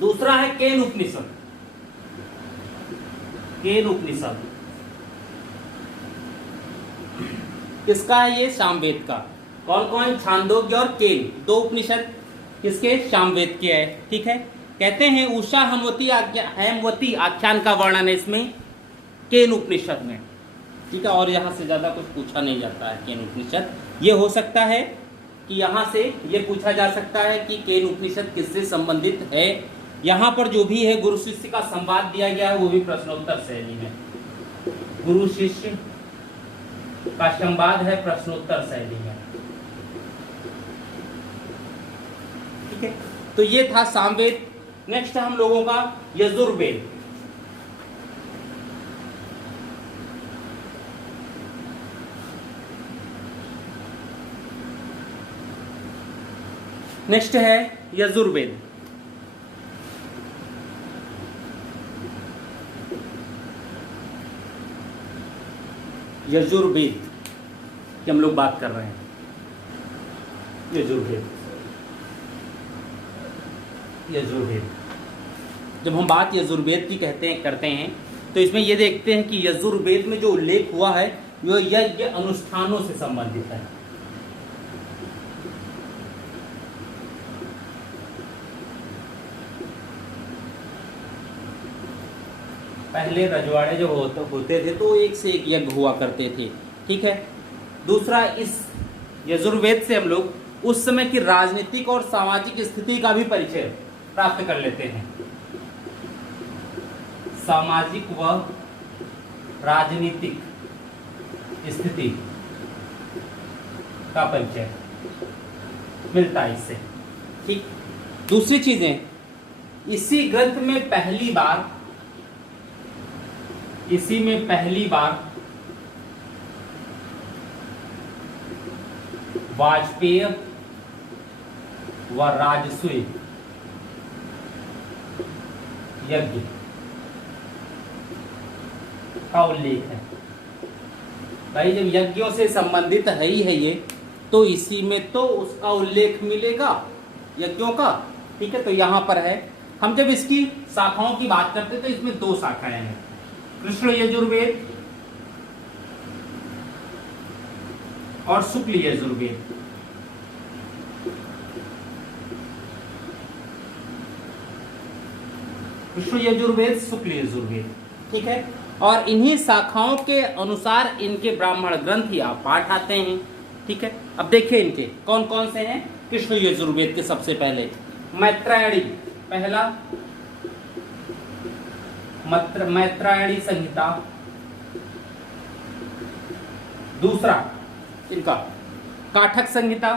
दूसरा है केन उपनिषद। केन उपनिषद किसका है? ये सामवेद का। कौन कौन? छांदोग्य और केन, दो उपनिषद किसके? सामवेद के है, ठीक है। कहते हैं उषा हेमवती आख्यान का वर्णन है इसमें केन उपनिषद में, ठीक है। और यहाँ से ज्यादा कुछ पूछा नहीं जाता है केन उपनिषद। ये हो सकता है कि यहाँ से ये पूछा जा सकता है कि केन उपनिषद किससे संबंधित है। यहाँ पर जो भी है गुरु शिष्य का संवाद दिया गया है वो भी प्रश्नोत्तर शैली में, गुरु शिष्य का संवाद है प्रश्नोत्तर शैली में, ठीक है। तो ये था सामवेद। नेक्स्ट हम लोगों का यजुर्वेद। नेक्स्ट है यजुर्वेद। यजुर्वेद की हम लोग बात कर रहे हैं। यजुर्वेद, यजुर्वेद जब हम बात यजुर्वेद की करते हैं तो इसमें ये देखते हैं कि यजुर्वेद में जो उल्लेख हुआ है वो यज्ञ अनुष्ठानों से संबंधित है। पहले रजवाड़े जो होते थे तो एक से एक यज्ञ हुआ करते थे, ठीक है। दूसरा, इस यजुर्वेद से हम लोग उस समय की राजनीतिक और सामाजिक स्थिति का भी परिचय प्राप्त कर लेते हैं। सामाजिक व राजनीतिक स्थिति का परिचय मिलता है इससे, ठीक। दूसरी चीजें, इसी ग्रंथ में पहली बार वाजपेय व राजसूय यज्ञ का उल्लेख है। भाई जब यज्ञों से संबंधित है ही है ये, तो इसी में तो उसका उल्लेख मिलेगा यज्ञों का, ठीक है। तो यहां पर है। हम जब इसकी शाखाओं की बात करते हैं तो इसमें दो शाखाएं हैं, कृष्ण यजुर्वेद और शुक्ल यजुर्वेद। कृष्ण यजुर्वेद, शुक्ल यजुर्वेद, ठीक है। और इन्हीं शाखाओं के अनुसार इनके ब्राह्मण ग्रंथ या पाठ आते हैं, ठीक है। अब देखिए इनके कौन कौन से हैं। कृष्ण यजुर्वेद के सबसे पहले मैत्रायणी, पहला मैत्रायणी संहिता। दूसरा इनका काठक संहिता।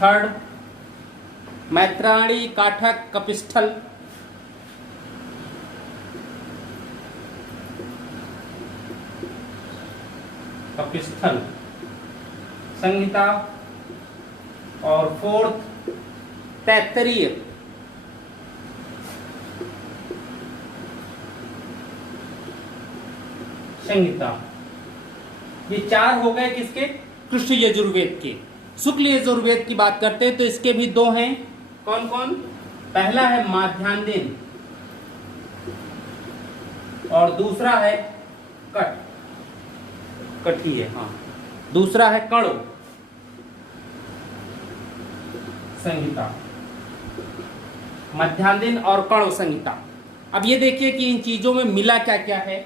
थर्ड मैत्रायणी, काठक, कपिस्थल। कपिस्थल संहिता। और फोर्थ तैत्तरीय संहिता। ये चार हो गए किसके? कृष्ण यजुर्वेद के। शुक्ल यजुर्वेद की बात करते हैं तो इसके भी दो हैं। कौन कौन? पहला है माध्यान्दिन और दूसरा है कट ही है, हाँ। दूसरा है कणो संहिता, मध्यान्दिन और कणो संहिता। अब ये देखिए कि इन चीजों में मिला क्या क्या है,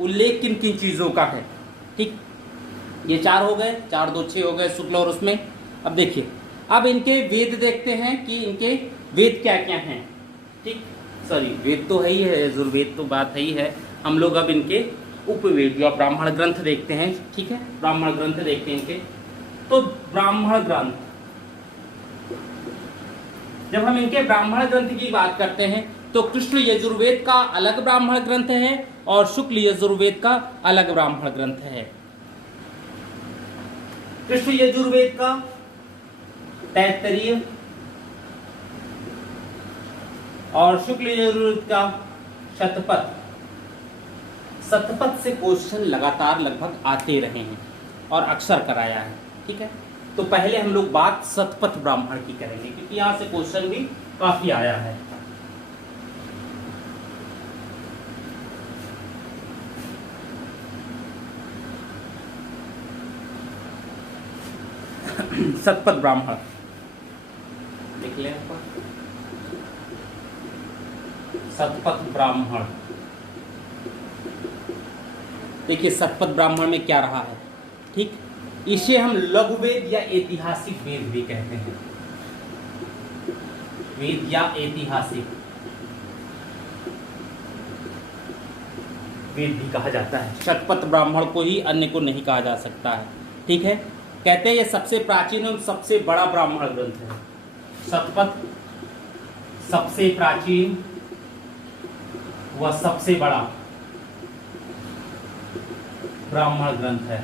उल्लेख किन किन चीजों का है। ठीक, ये चार हो गए, 4 2 6 हो गए शुक्ल और उसमें। अब देखिए, अब इनके वेद देखते हैं कि इनके वेद क्या क्या हैं। ठीक, सॉरी वेद तो है ही है, यजुर्वेद तो बात है ही है। हम लोग अब इनके उपवेद या ब्राह्मण ग्रंथ देखते हैं। ठीक है, ब्राह्मण ग्रंथ देखते हैं इनके। तो ब्राह्मण ग्रंथ, जब हम इनके ब्राह्मण ग्रंथ की बात करते हैं तो कृष्ण यजुर्वेद का अलग ब्राह्मण ग्रंथ है और शुक्ल यजुर्वेद का अलग ब्राह्मण ग्रंथ है। कृष्ण यजुर्वेद का तैत्तरीय और शुक्ल यजुर्वेद का शतपथ। शतपथ से क्वेश्चन लगातार लगभग आते रहे हैं और अक्सर कराया है। ठीक है, तो पहले हम लोग बात शतपथ ब्राह्मण की करेंगे क्योंकि यहां से क्वेश्चन भी काफी आया है। शतपथ ब्राह्मण लिख लें आप। शतपथ ब्राह्मण, देखिए शतपथ ब्राह्मण में क्या रहा है। ठीक, इसे हम लघुवेद या ऐतिहासिक वेद भी कहते हैं। वेद या ऐतिहासिक वेद भी कहा जाता है। शतपथ ब्राह्मण को ही, अन्य को नहीं कहा जा सकता है। ठीक है, कहते हैं ये सबसे प्राचीन और सबसे बड़ा ब्राह्मण ग्रंथ है। शतपथ सबसे प्राचीन व सबसे बड़ा ब्राह्मण ग्रंथ है।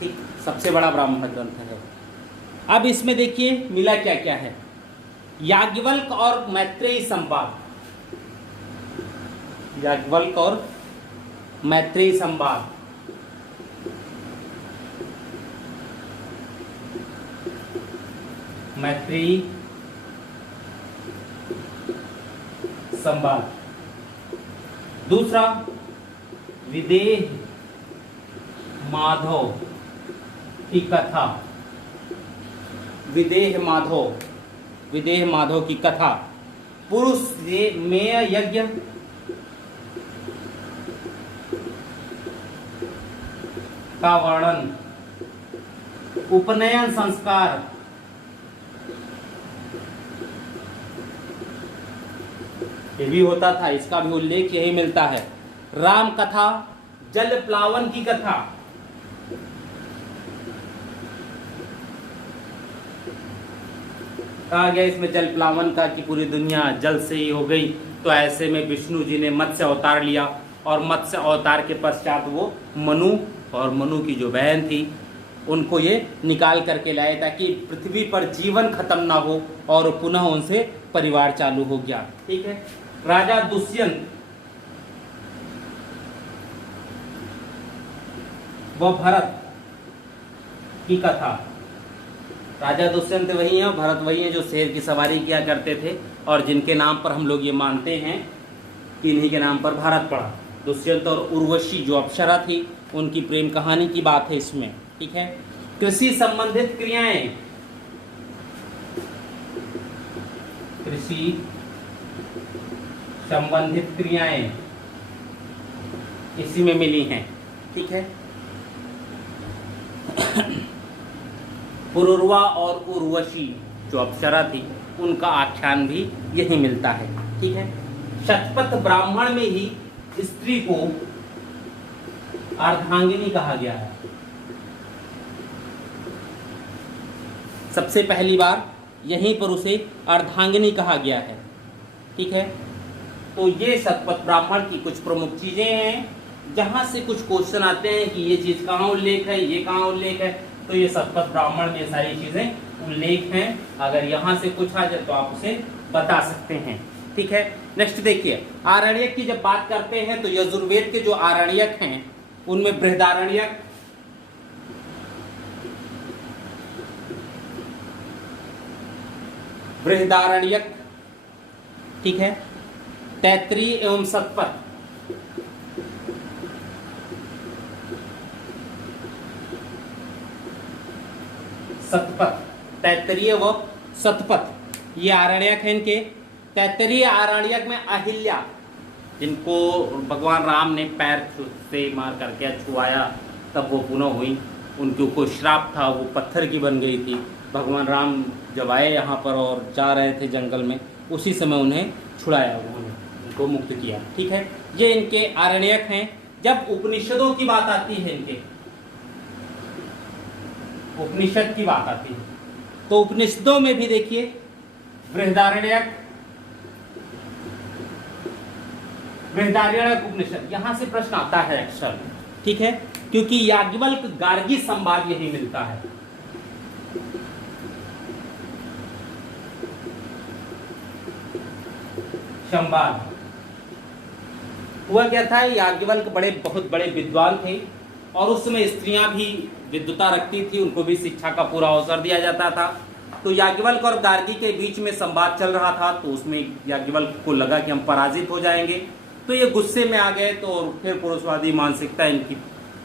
ठीक, सबसे बड़ा ब्राह्मण ग्रंथ है। अब इसमें देखिए मिला क्या क्या है। याज्ञवल्क और मैत्रेयी संवाद, याज्ञवल्क और मैत्रेयी संवाद, मैत्रेयी संवाद। दूसरा विदेह माधव की कथा, विदेह माधव की कथा। पुरुष मेय यज्ञ, का वर्णन। उपनयन संस्कार, ये भी होता था, इसका भी उल्लेख यही मिलता है। राम कथा, जल प्लावन की कथा, कहा गया इसमें जल प्लावन का कि पूरी दुनिया जल से ही हो गई। तो ऐसे में विष्णु जी ने मत्स्य अवतार लिया और मत्स्य अवतार के पश्चात वो मनु और मनु की जो बहन थी उनको ये निकाल करके लाए ताकि पृथ्वी पर जीवन खत्म ना हो और पुनः उनसे परिवार चालू हो गया। ठीक है, राजा दुष्यंत व भरत की कथा। राजा दुष्यंत वही है, भरत वही है जो शेर की सवारी किया करते थे और जिनके नाम पर हम लोग ये मानते हैं कि इन्हीं के नाम पर भारत पड़ा। दुष्यंत और उर्वशी जो अप्सरा थी उनकी प्रेम कहानी की बात है इसमें। ठीक है, कृषि संबंधित क्रियाएं, कृषि संबंधित क्रियाएं इसी में मिली हैं। ठीक है, पुरुरवा और उर्वशी जो अप्सरा थी उनका आख्यान भी यही मिलता है। ठीक है, शतपथ ब्राह्मण में ही स्त्री को अर्धांगिनी कहा गया है। सबसे पहली बार यहीं पर उसे अर्धांगिनी कहा गया है। ठीक है, तो ये शतपथ ब्राह्मण की कुछ प्रमुख चीजें हैं जहां से कुछ क्वेश्चन आते हैं कि ये चीज कहाँ उल्लेख है, ये कहाँ उल्लेख है, तो ये शतपथ ब्राह्मण में सारी चीजें उल्लेख हैं। अगर यहाँ से कुछ आ जाए तो आप उसे बता सकते हैं। ठीक है, नेक्स्ट देखिए, आरण्यक की जब बात करते हैं तो यजुर्वेद के जो आरण्यक हैं उनमें बृहदारण्यक, बृहदारण्यक, ठीक है, तैत्तिरीय एवं शतपथ, शतपथ, तैत्तिरीय व शतपथ ये आरण्यक हैं इनके। तैत्तिरीय आरण्यक में अहिल्या, जिनको भगवान राम ने पैर से मार करके छुआया तब वो पुनः हुई, उनके को श्राप था, वो पत्थर की बन गई थी। भगवान राम जब आए यहाँ पर और जा रहे थे जंगल में, उसी समय उन्हें छुड़ाया, उन्होंने उनको मुक्त किया। ठीक है, ये इनके आरण्यक हैं। जब उपनिषदों की बात आती है, इनके उपनिषद की बात आती है, तो उपनिषदों में भी देखिए बृहदारण्यक, बृहदारण्यक उपनिषद, यहां से प्रश्न आता है अक्सर। ठीक है, क्योंकि याज्ञवल्क्य गार्गी संवाद यही मिलता है। संवाद हुआ क्या था, याज्ञवल्क्य बहुत बड़े विद्वान थे और उस समय स्त्रियां भी विद्वता रखती थी, उनको भी शिक्षा का पूरा अवसर दिया जाता था। तो याज्ञवल्क्य और गार्गी के बीच में संवाद चल रहा था, तो उसमें याज्ञवल्क्य को लगा कि हम पराजित हो जाएंगे, तो ये गुस्से में आ गए। तो फिर पुरुषवादी मानसिकता इनकी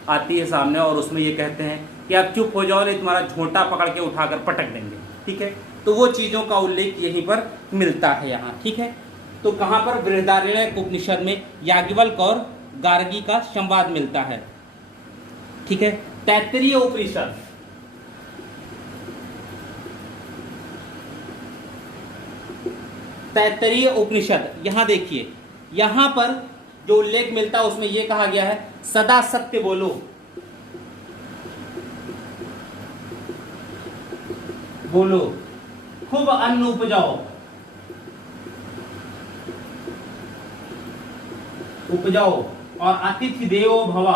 आती है सामने और उसमें ये कहते हैं कि आप चुप हो जाओ, नहीं तुम्हारा झोंटा पकड़ के उठाकर पटक देंगे। ठीक है, तो वो चीजों का उल्लेख यहीं पर मिलता है यहाँ। ठीक है, तो कहाँ पर, बृहदारण्यक उपनिषद में याज्ञवल्क्य और गार्गी का संवाद मिलता है। ठीक है, तैत्तिरीय उपनिषद, तैत्तिरीय उपनिषद, यहां देखिए, यहां पर जो उल्लेख मिलता है उसमें यह कहा गया है, सदा सत्य बोलो, बोलो, खूब अन्न उपजाओ, उपजाओ, और अतिथि देवो भव,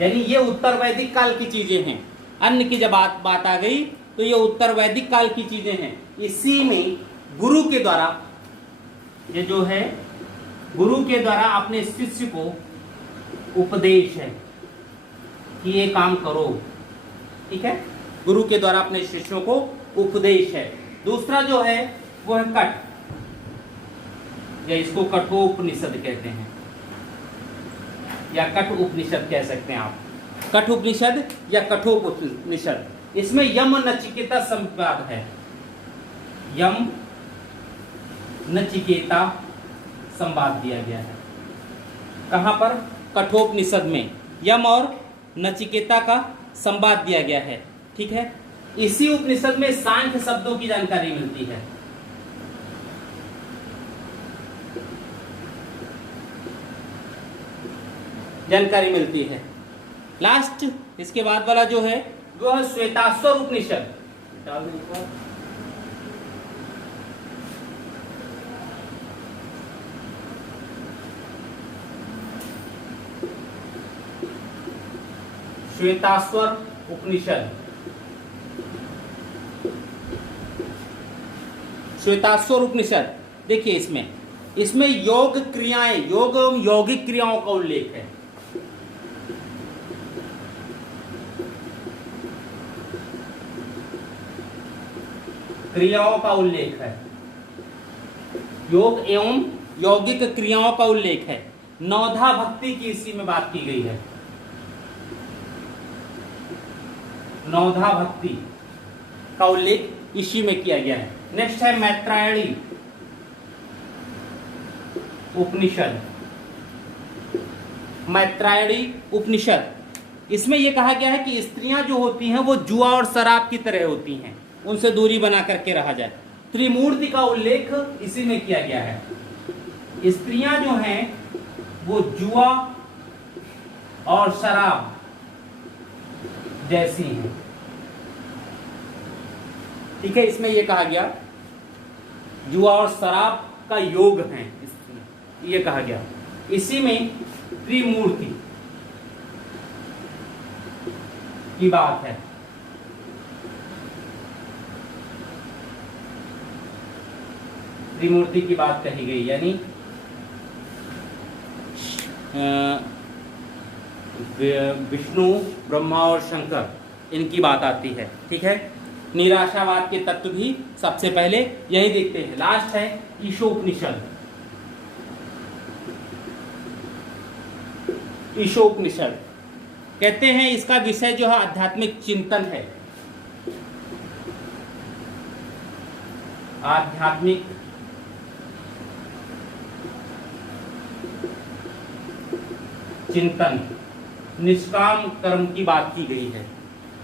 यानी ये उत्तर वैदिक काल की चीजें हैं। अन्न की जब बात आ गई तो ये उत्तर वैदिक काल की चीजें हैं। इसी में गुरु के द्वारा, ये जो है गुरु के द्वारा अपने शिष्य को उपदेश है कि ये काम करो। ठीक है, गुरु के द्वारा अपने शिष्यों को उपदेश है। दूसरा जो है वो है कठ, या इसको कठोपनिषद कहते हैं, या कठ उपनिषद कह सकते हैं आप, कठ उपनिषद या कठोपनिषद। इसमें यम नचिकेता संवाद है, यम नचिकेता संवाद दिया गया है। कहां पर, कठोपनिषद में यम और नचिकेता का संवाद दिया गया है। ठीक है, इसी उपनिषद में सांख्य शब्दों की जानकारी मिलती है। जानकारी मिलती है। लास्ट इसके बाद वाला जो है वो है श्वेताश्वर उपनिषद। श्वेताश्वर उपनिषद, श्वेताश्वर उपनिषद देखिए, इसमें योग क्रियाएं, योग एवं यौगिक क्रियाओं का उल्लेख है। क्रियाओं का उल्लेख है, योग एवं यौगिक क्रियाओं का उल्लेख है। नौधा भक्ति की इसी में बात की गई है, नौधा भक्ति का उल्लेख इसी में किया गया है। नेक्स्ट है मैत्रायणी उपनिषद, मैत्रायणी उपनिषद इसमें यह कहा गया है कि स्त्रियां जो होती हैं वो जुआ और शराब की तरह होती हैं, उनसे दूरी बना करके रहा जाए। त्रिमूर्ति का उल्लेख इसी में किया गया है। स्त्रियां जो हैं वो जुआ और शराब जैसी हैं, ठीक है। इसमें यह कहा गया जुआ और शराब का योग है, ये कहा गया। इसी में त्रिमूर्ति की बात है। त्रिमूर्ति की बात कही गई, यानी विष्णु, ब्रह्मा और शंकर, इनकी बात आती है, ठीक है। निराशावाद के तत्व भी सबसे पहले यही देखते हैं। लास्ट है ईशोपनिषद। ईशोपनिषद कहते हैं इसका विषय जो है आध्यात्मिक चिंतन है। आध्यात्मिक चिंतन, निष्काम कर्म की बात की गई है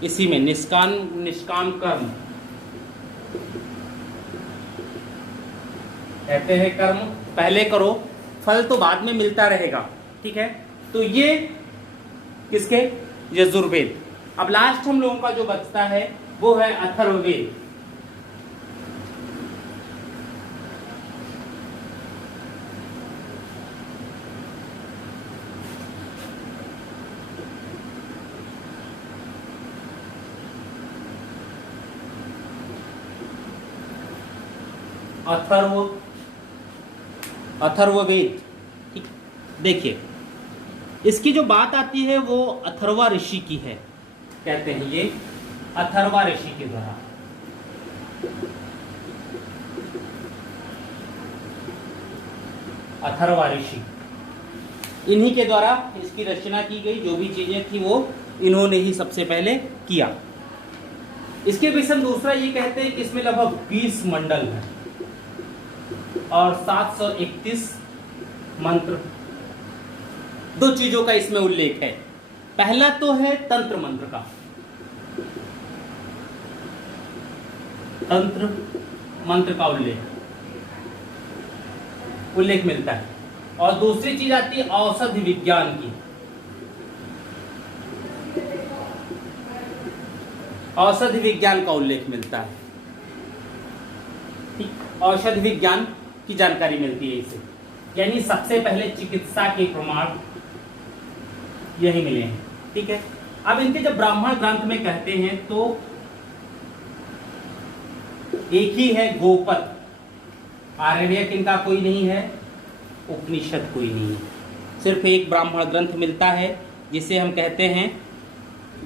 इसी में। निष्काम कर्म कहते हैं कर्म पहले करो, फल तो बाद में मिलता रहेगा, ठीक है। तो ये किसके? यजुर्वेद। अब लास्ट हम लोगों का जो बचता है वो है अथर्ववेद। अथर्ववेद, ठीक। देखिए इसकी जो बात आती है वो अथर्वा ऋषि की है, कहते हैं ये अथर्वा ऋषि के द्वारा। अथर्वा ऋषि, इन्हीं के द्वारा इसकी रचना की गई। जो भी चीजें थी वो इन्होंने ही सबसे पहले किया। इसके विषय में दूसरा ये कहते हैं कि इसमें लगभग 20 मंडल है और 731 मंत्र। दो चीजों का इसमें उल्लेख है। पहला तो है तंत्र मंत्र का, तंत्र मंत्र का उल्लेख मिलता है। और दूसरी चीज आती है औषधि विज्ञान की। औषधि विज्ञान का उल्लेख मिलता है, ठीक। औषधि विज्ञान की जानकारी मिलती है इसे, यानी सबसे पहले चिकित्सा के प्रमाण यही मिले हैं, ठीक है। अब इनके जब ब्राह्मण ग्रंथ में कहते हैं तो एक ही है गोपथ। आरण्यक इनका कोई नहीं है, उपनिषद कोई नहीं है, सिर्फ एक ब्राह्मण ग्रंथ मिलता है जिसे हम कहते हैं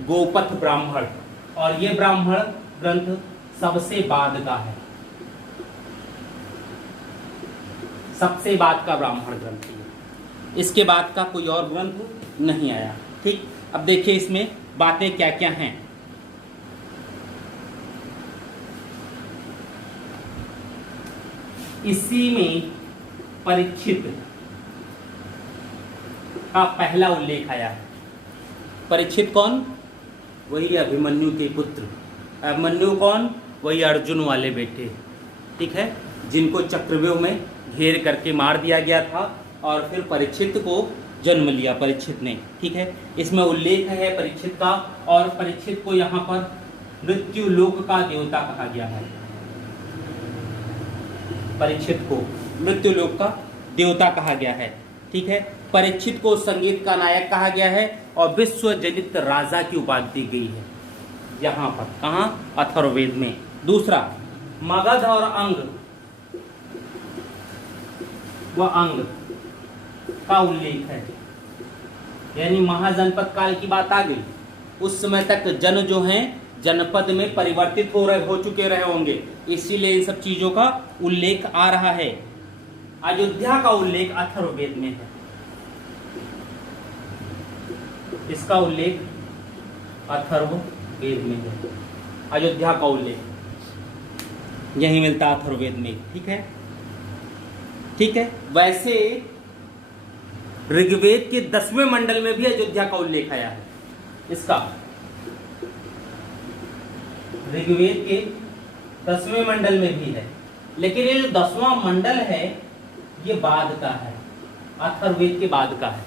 गोपथ ब्राह्मण। और ये ब्राह्मण ग्रंथ सबसे बाद का है, सबसे बाद का ब्राह्मण ग्रंथ है। इसके बाद का कोई और ग्रंथ नहीं आया, ठीक। अब देखिए इसमें बातें क्या क्या हैं। इसी में परीक्षित का पहला उल्लेख आया है। परीक्षित कौन? वही अभिमन्यु के पुत्र। अभिमन्यु कौन? वही अर्जुन वाले बेटे, ठीक है, जिनको चक्रव्यूह में घेर करके मार दिया गया था और फिर परीक्षित को जन्म लिया परीक्षित ने, ठीक है। इसमें उल्लेख है परीक्षित का, और परीक्षित को यहाँ पर मृत्यु लोक का देवता कहा गया है। परीक्षित को मृत्यु लोक का देवता कहा गया है, ठीक है। परीक्षित को संगीत का नायक कहा गया है और विश्व जनित राजा की उपाधि दी गई है यहाँ पर। कहाँ? अथर्ववेद में। दूसरा, मगध और अंग व अंग का उल्लेख है, यानी महाजनपद काल की बात आ गई। उस समय तक जन जो हैं जनपद में परिवर्तित हो चुके रहे होंगे, इसीलिए इन सब चीजों का उल्लेख आ रहा है। अयोध्या का उल्लेख अथर्ववेद में है, इसका उल्लेख अथर्ववेद में है। अयोध्या का उल्लेख यही मिलता है अथर्ववेद में, ठीक है, ठीक है। वैसे ऋग्वेद के 10वें मंडल में भी अयोध्या का उल्लेख आया है। इसका ऋग्वेद के 10वें मंडल में भी है, लेकिन ये जो 10वां मंडल है ये बाद का है, अथर्ववेद के बाद का है।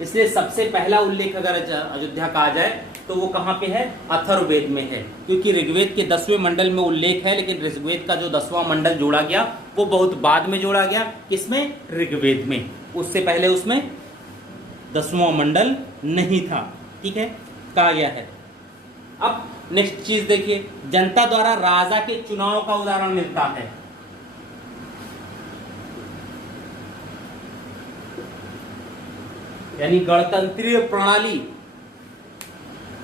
इसलिए सबसे पहला उल्लेख अगर अयोध्या का आ जाए तो वो कहाँ पे है? अथर्ववेद में है, क्योंकि ऋग्वेद के 10वें मंडल में उल्लेख है, लेकिन ऋग्वेद का जो 10वां मंडल जोड़ा गया वो बहुत बाद में जोड़ा गया। किसमें? ऋग्वेद में। उससे पहले उसमें 10वां मंडल नहीं था। ठीक है, कहा गया है। अब नेक्स्ट चीज देखिए, जनता द्वारा राजा के चुनाव का उदाहरण मिलता है। यानी गणतंत्रीय प्रणाली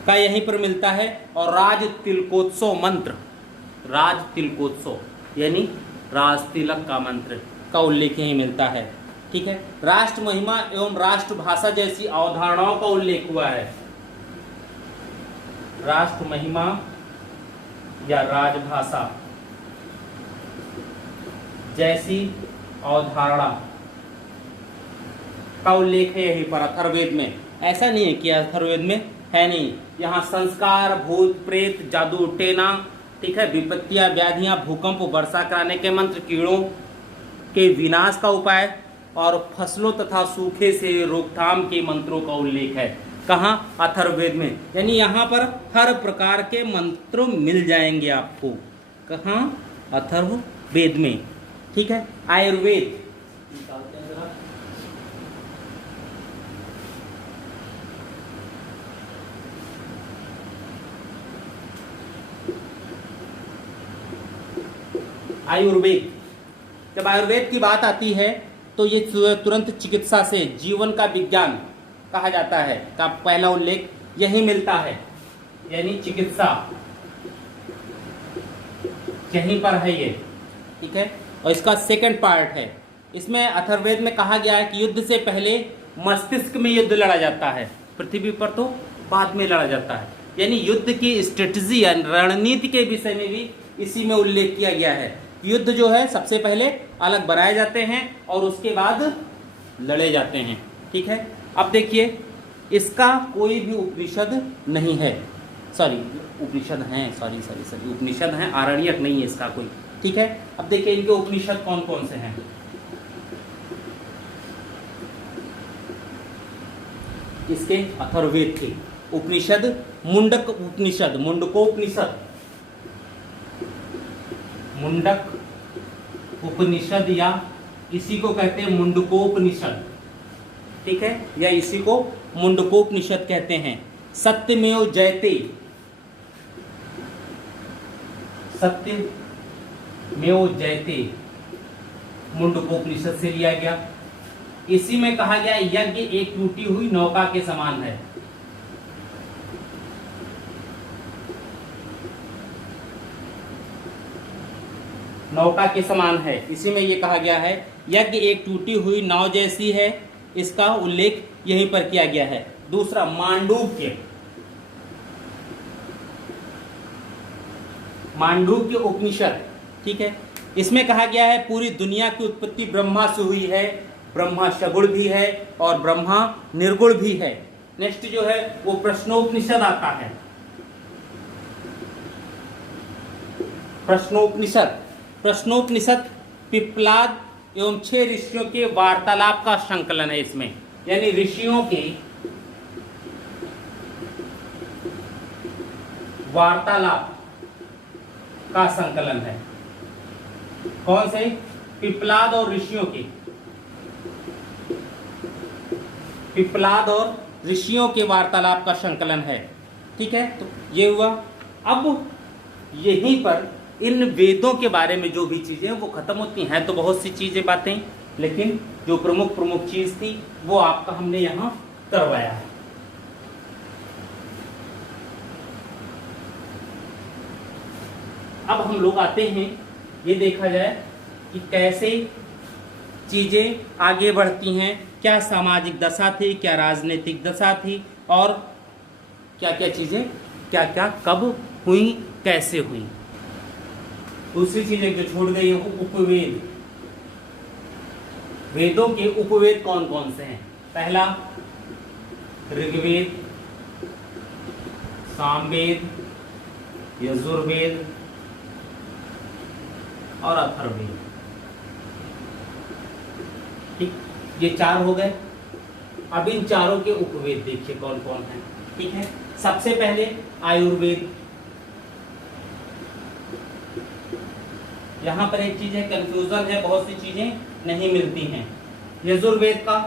का यहीं पर मिलता है। और राज तिलकोत्सव मंत्र, राज तिलकोत्सव यानी राज तिलक का मंत्र का उल्लेख यहीं मिलता है। ठीक है, राष्ट्र महिमा एवं राष्ट्रभाषा जैसी अवधारणाओं का उल्लेख हुआ है। राष्ट्र महिमा या राजभाषा जैसी अवधारणा का उल्लेख है यहीं पर अथर्ववेद में। ऐसा नहीं है कि अथर्ववेद में है नहीं, यहाँ संस्कार, भूत प्रेत, जादू टेना, ठीक है, विपत्तियां, व्याधियां, भूकंप, वर्षा कराने के मंत्र, कीड़ों के विनाश का उपाय और फसलों तथा सूखे से रोकथाम के मंत्रों का उल्लेख है। कहाँ? अथर्ववेद में। यानी यहाँ पर हर प्रकार के मंत्र मिल जाएंगे आपको। कहाँ? अथर्ववेद में। ठीक है, आयुर्वेद, आयुर्वेद, जब आयुर्वेद की बात आती है तो ये तुरंत चिकित्सा से जीवन का विज्ञान कहा जाता है, का पहला उल्लेख यही मिलता है। यानी चिकित्सा यहीं पर है ये। ठीक है, और इसका सेकंड पार्ट है। इसमें अथर्ववेद में कहा गया है कि युद्ध से पहले मस्तिष्क में युद्ध लड़ा जाता है, पृथ्वी पर तो बाद में लड़ा जाता है। यानी युद्ध की स्ट्रेटजी या रणनीति के विषय में भी इसी में उल्लेख किया गया है। युद्ध जो है सबसे पहले अलग बनाए जाते हैं और उसके बाद लड़े जाते हैं। ठीक है, अब देखिए इसका कोई भी उपनिषद नहीं है, सॉरी उपनिषद हैं, सॉरी उपनिषद हैं, आरण्यक नहीं है इसका कोई। ठीक है, अब देखिए इनके उपनिषद कौन कौन से हैं। इसके अथर्ववेद के उपनिषद मुंडक उपनिषद, मुंडकोपनिषद, मुंडक उपनिषद या इसी को कहते हैं मुंडकोपनिषद। ठीक है, या इसी को मुंडकोपनिषद कहते हैं। सत्यमेव जयते, सत्यमेव जयते मुंडकोपनिषद से लिया गया। इसी में कहा गया यज्ञ एक टूटी हुई नौका के समान है। नौका के समान है, इसी में ये कहा गया है यज्ञ एक टूटी हुई नाव जैसी है। इसका उल्लेख यहीं पर किया गया है। दूसरा मांडूक्य, मांडूक्य उपनिषद। ठीक है, इसमें कहा गया है पूरी दुनिया की उत्पत्ति ब्रह्मा से हुई है, ब्रह्मा सगुण भी है और ब्रह्मा निर्गुण भी है। नेक्स्ट जो है वो प्रश्नोपनिषद आता है। प्रश्नोपनिषद, प्रश्नोपनिषद पिप्पलाद एवं 6 ऋषियों के वार्तालाप का संकलन है इसमें। यानी ऋषियों के वार्तालाप का संकलन है। कौन से? पिप्पलाद और ऋषियों के, पिप्पलाद और ऋषियों के वार्तालाप का संकलन है। ठीक है, तो ये हुआ। अब यहीं पर इन वेदों के बारे में जो भी चीजें वो खत्म होती हैं, तो बहुत सी चीजें बातें, लेकिन जो प्रमुख प्रमुख चीज थी वो आपका हमने यहां करवाया है। अब हम लोग आते हैं, ये देखा जाए कि कैसे चीजें आगे बढ़ती हैं, क्या सामाजिक दशा थी, क्या राजनीतिक दशा थी और क्या क्या चीजें क्या क्या कब हुई, कैसे हुई। दूसरी चीजें जो छूट गई है वो उपवेद। वेदों के उपवेद कौन कौन से हैं? पहला ऋग्वेद, सामवेद, यजुर्वेद और अथर्ववेद। ठीक, ये 4 हो गए। अब इन चारों के उपवेद देखिए कौन कौन है। ठीक है, सबसे पहले आयुर्वेद। यहां पर एक चीज है, कंफ्यूजन है, बहुत सी चीजें नहीं मिलती हैं। यजुर्वेद का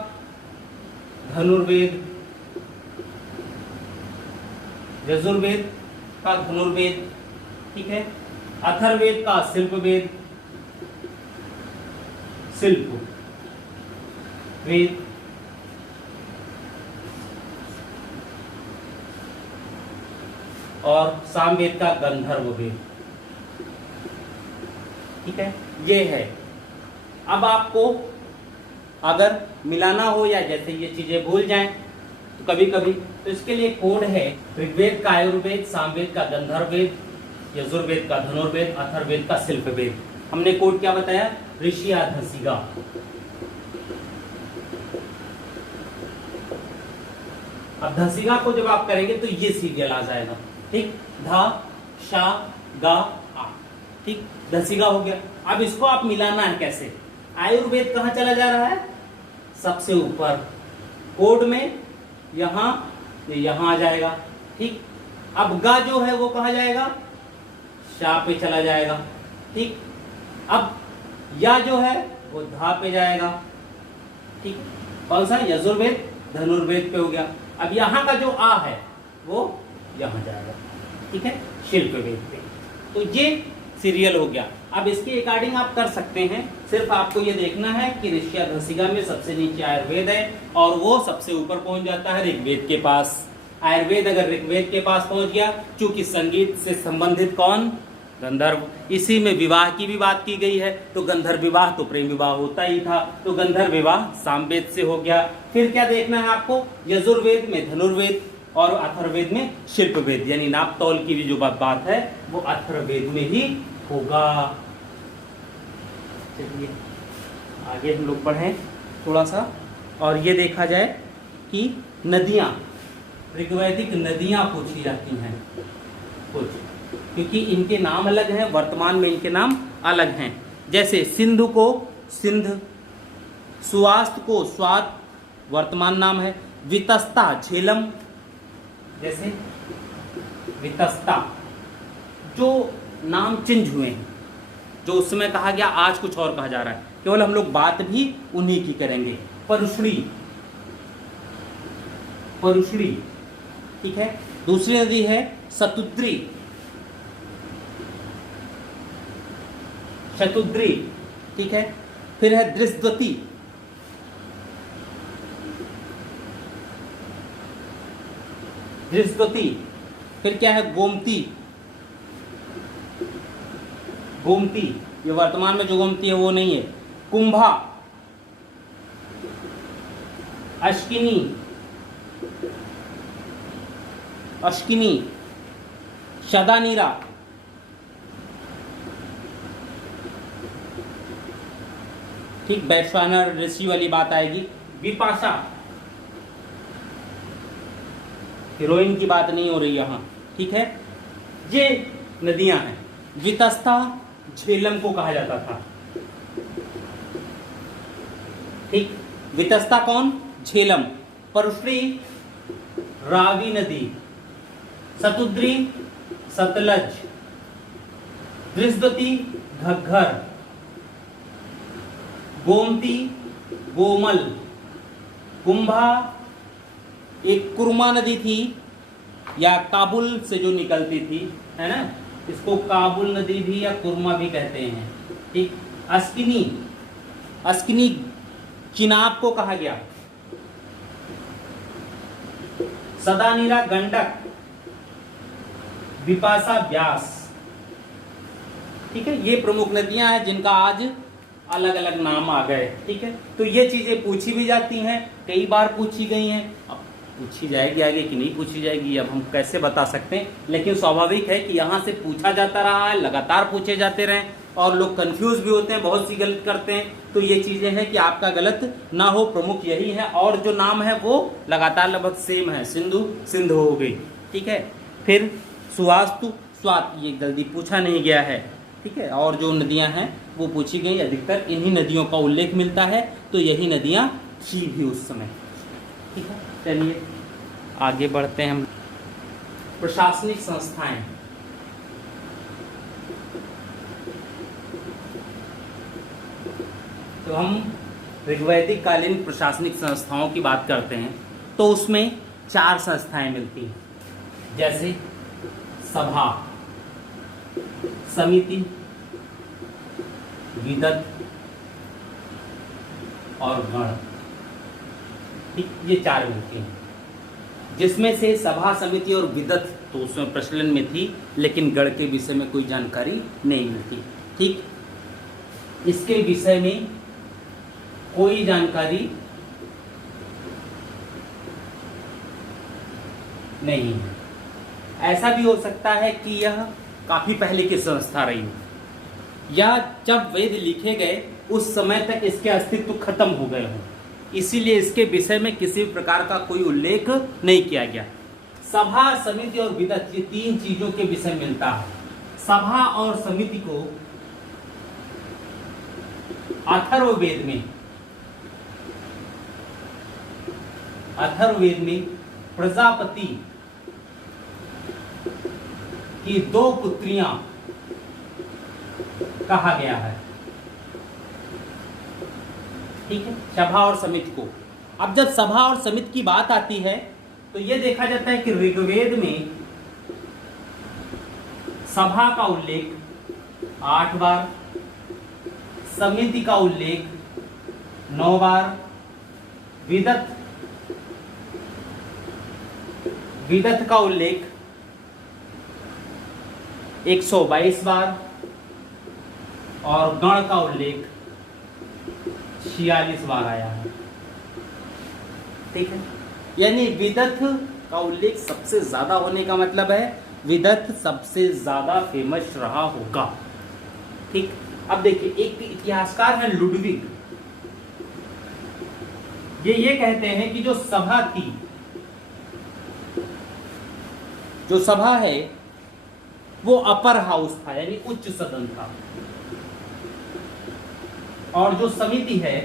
धनुर्वेद, यजुर्वेद का धनुर्वेद। ठीक है, अथर्ववेद का शिल्पवेद, शिल्प वेद, और सामवेद का गंधर्व वेद। ठीक है, ये है। अब आपको अगर मिलाना हो या जैसे ये चीजें भूल जाएं तो कभी कभी, तो इसके लिए कोड है ऋग्वेद का आयुर्वेद, सामवेद का गंधर्ववेद, यजुर्वेद का धनुर्वेद, अथर्ववेद का शिल्पवेद। हमने कोड क्या बताया? ऋषि या धसिगा। अब धसिगा को जब आप करेंगे तो ये सीरियल आ जाएगा। ठीक, धा शा गा आ। ठीक, धसिगा हो गया। अब इसको आप मिलाना है कैसे? आयुर्वेद कहां चला जा रहा है? सबसे ऊपर कोड में, यहां यहां आ जाएगा। ठीक, अब गा जो है वो कहां जाएगा? शा पे चला जाएगा। ठीक, अब या जो है वो धा पे जाएगा। ठीक, कौन सा? यजुर्वेद धनुर्वेद पे हो गया। अब यहां का जो आ है वो यहां जाएगा। ठीक है, शिल्पवेद पे। तो ये सीरियल हो गया। अब इसके अकॉर्डिंग आप कर सकते हैं। सिर्फ आपको ये देखना है कि ऋष्या धसिगा में सबसे नीचे आयुर्वेद है और वो सबसे ऊपर पहुंच जाता है ऋग्वेद के पास। आयुर्वेद अगर ऋग्वेद के पास पहुंच गया, चूंकि संगीत से संबंधित कौन? गंधर्व। इसी में विवाह की भी बात की गई है, तो गंधर्व विवाह तो प्रेम विवाह होता ही था, तो गंधर्व विवाह सामवेद से हो गया। फिर क्या देखना है आपको? यजुर्वेद में धनुर्वेद और अथर्ववेद में शिल्पवेद, यानी नाप तौल की भी जो बात है वो अथर्ववेद में ही होगा। चलिए आगे हम लोग बढ़ें थोड़ा सा, और ये देखा जाए कि नदियां, ऋग्वैदिक नदियां पूछी जाती हैं कुछ, क्योंकि इनके नाम अलग हैं, वर्तमान में इनके नाम अलग हैं। जैसे सिंधु को सिंध, सुवास्त को स्वात, वर्तमान नाम है। वितस्ता झेलम, जैसे वितस्ता, जो नाम चेंज हुए हैं, जो उस समय कहा गया आज कुछ और कहा जा रहा है, केवल हम लोग बात भी उन्हीं की करेंगे। परुष्णी, परुष्णी। ठीक है, दूसरी नदी है सतुद्री, शतुद्री। ठीक है, फिर है दृष्टवती, दृष्टवती। फिर क्या है? गोमती, गोमती। ये वर्तमान में जो गोमती है वो नहीं है। कुंभा, अश्किनी, अश्किनी, शदानीरा। ठीक, वैश्वानर ऋषि वाली बात आएगी। विपाशा, हीरोइन की बात नहीं हो रही यहां। ठीक है, ये नदियां हैं। वितस्ता झेलम को कहा जाता था। ठीक, वितस्ता कौन? झेलम। परुष्णी रावी नदी, सतुद्री सतलज, दृष्टवती घग्घर, गोमती गोमल, कुंभा एक कुर्मा नदी थी या काबुल से जो निकलती थी, है ना, इसको काबुल नदी भी या कुर्मा भी कहते हैं। ठीक, अस्किनी, अस्किनी चिनाब को कहा गया। सदानीरा गंडक, विपाशा व्यास। ठीक है, ये प्रमुख नदियां हैं जिनका आज अलग अलग नाम आ गए। ठीक है, तो ये चीजें पूछी भी जाती हैं, कई बार पूछी गई हैं। अब पूछी जाएगी आगे कि नहीं पूछी जाएगी, अब हम कैसे बता सकते हैं, लेकिन स्वाभाविक है कि यहाँ से पूछा जाता रहा है, लगातार पूछे जाते रहे और लोग कंफ्यूज भी होते हैं, बहुत सी गलत करते हैं। तो ये चीजें हैं कि आपका गलत ना हो, प्रमुख यही है। और जो नाम है वो लगातार लगभग सेम है, सिंधु सिंध हो गई। ठीक है, फिर सुवास्तु स्वात, ये जल्दी पूछा नहीं गया है, ठीक है। और जो नदियां हैं वो पूछी गई, अधिकतर इन्हीं नदियों का उल्लेख मिलता है, तो यही नदियां थी भी उस समय, ठीक है। चलिए आगे बढ़ते हैं हम। प्रशासनिक संस्थाएं, तो हम ऋग्वैदिक कालीन प्रशासनिक संस्थाओं की बात करते हैं तो उसमें 4 संस्थाएं मिलती हैं, जैसे सभा, समिति, विदत और गण, ठीक, ये 4 मिलती हैं, जिसमें से सभा, समिति और विदत तो उसमें प्रचलन में थी, लेकिन गण के विषय में कोई जानकारी नहीं मिलती, ठीक। इसके विषय में कोई जानकारी नहीं है। ऐसा भी हो सकता है कि यह काफी पहले की संस्था रही हो, या जब वेद लिखे गए उस समय तक इसके अस्तित्व खत्म हो गए हों, इसीलिए इसके विषय में किसी प्रकार का कोई उल्लेख नहीं किया गया। सभा, समिति और विदत, ये 3 चीजों के विषय मिलता है। सभा और समिति को अथर्ववेद में प्रजापति की 2 पुत्रियां कहा गया है, ठीक है, सभा और समिति को। अब जब सभा और समिति की बात आती है तो यह देखा जाता है कि ऋग्वेद में सभा का उल्लेख 8 बार, समिति का उल्लेख 9 बार, विदत का उल्लेख 122 बार और गण का उल्लेख 46 बार आया है, ठीक है। यानी विदत का उल्लेख सबसे ज्यादा होने का मतलब है विदत सबसे ज्यादा फेमस रहा होगा, ठीक। अब देखिए, एक इतिहासकार है लुडविग, ये कहते हैं कि जो सभा थी, जो सभा है वो अपर हाउस था, यानी उच्च सदन था, और जो समिति है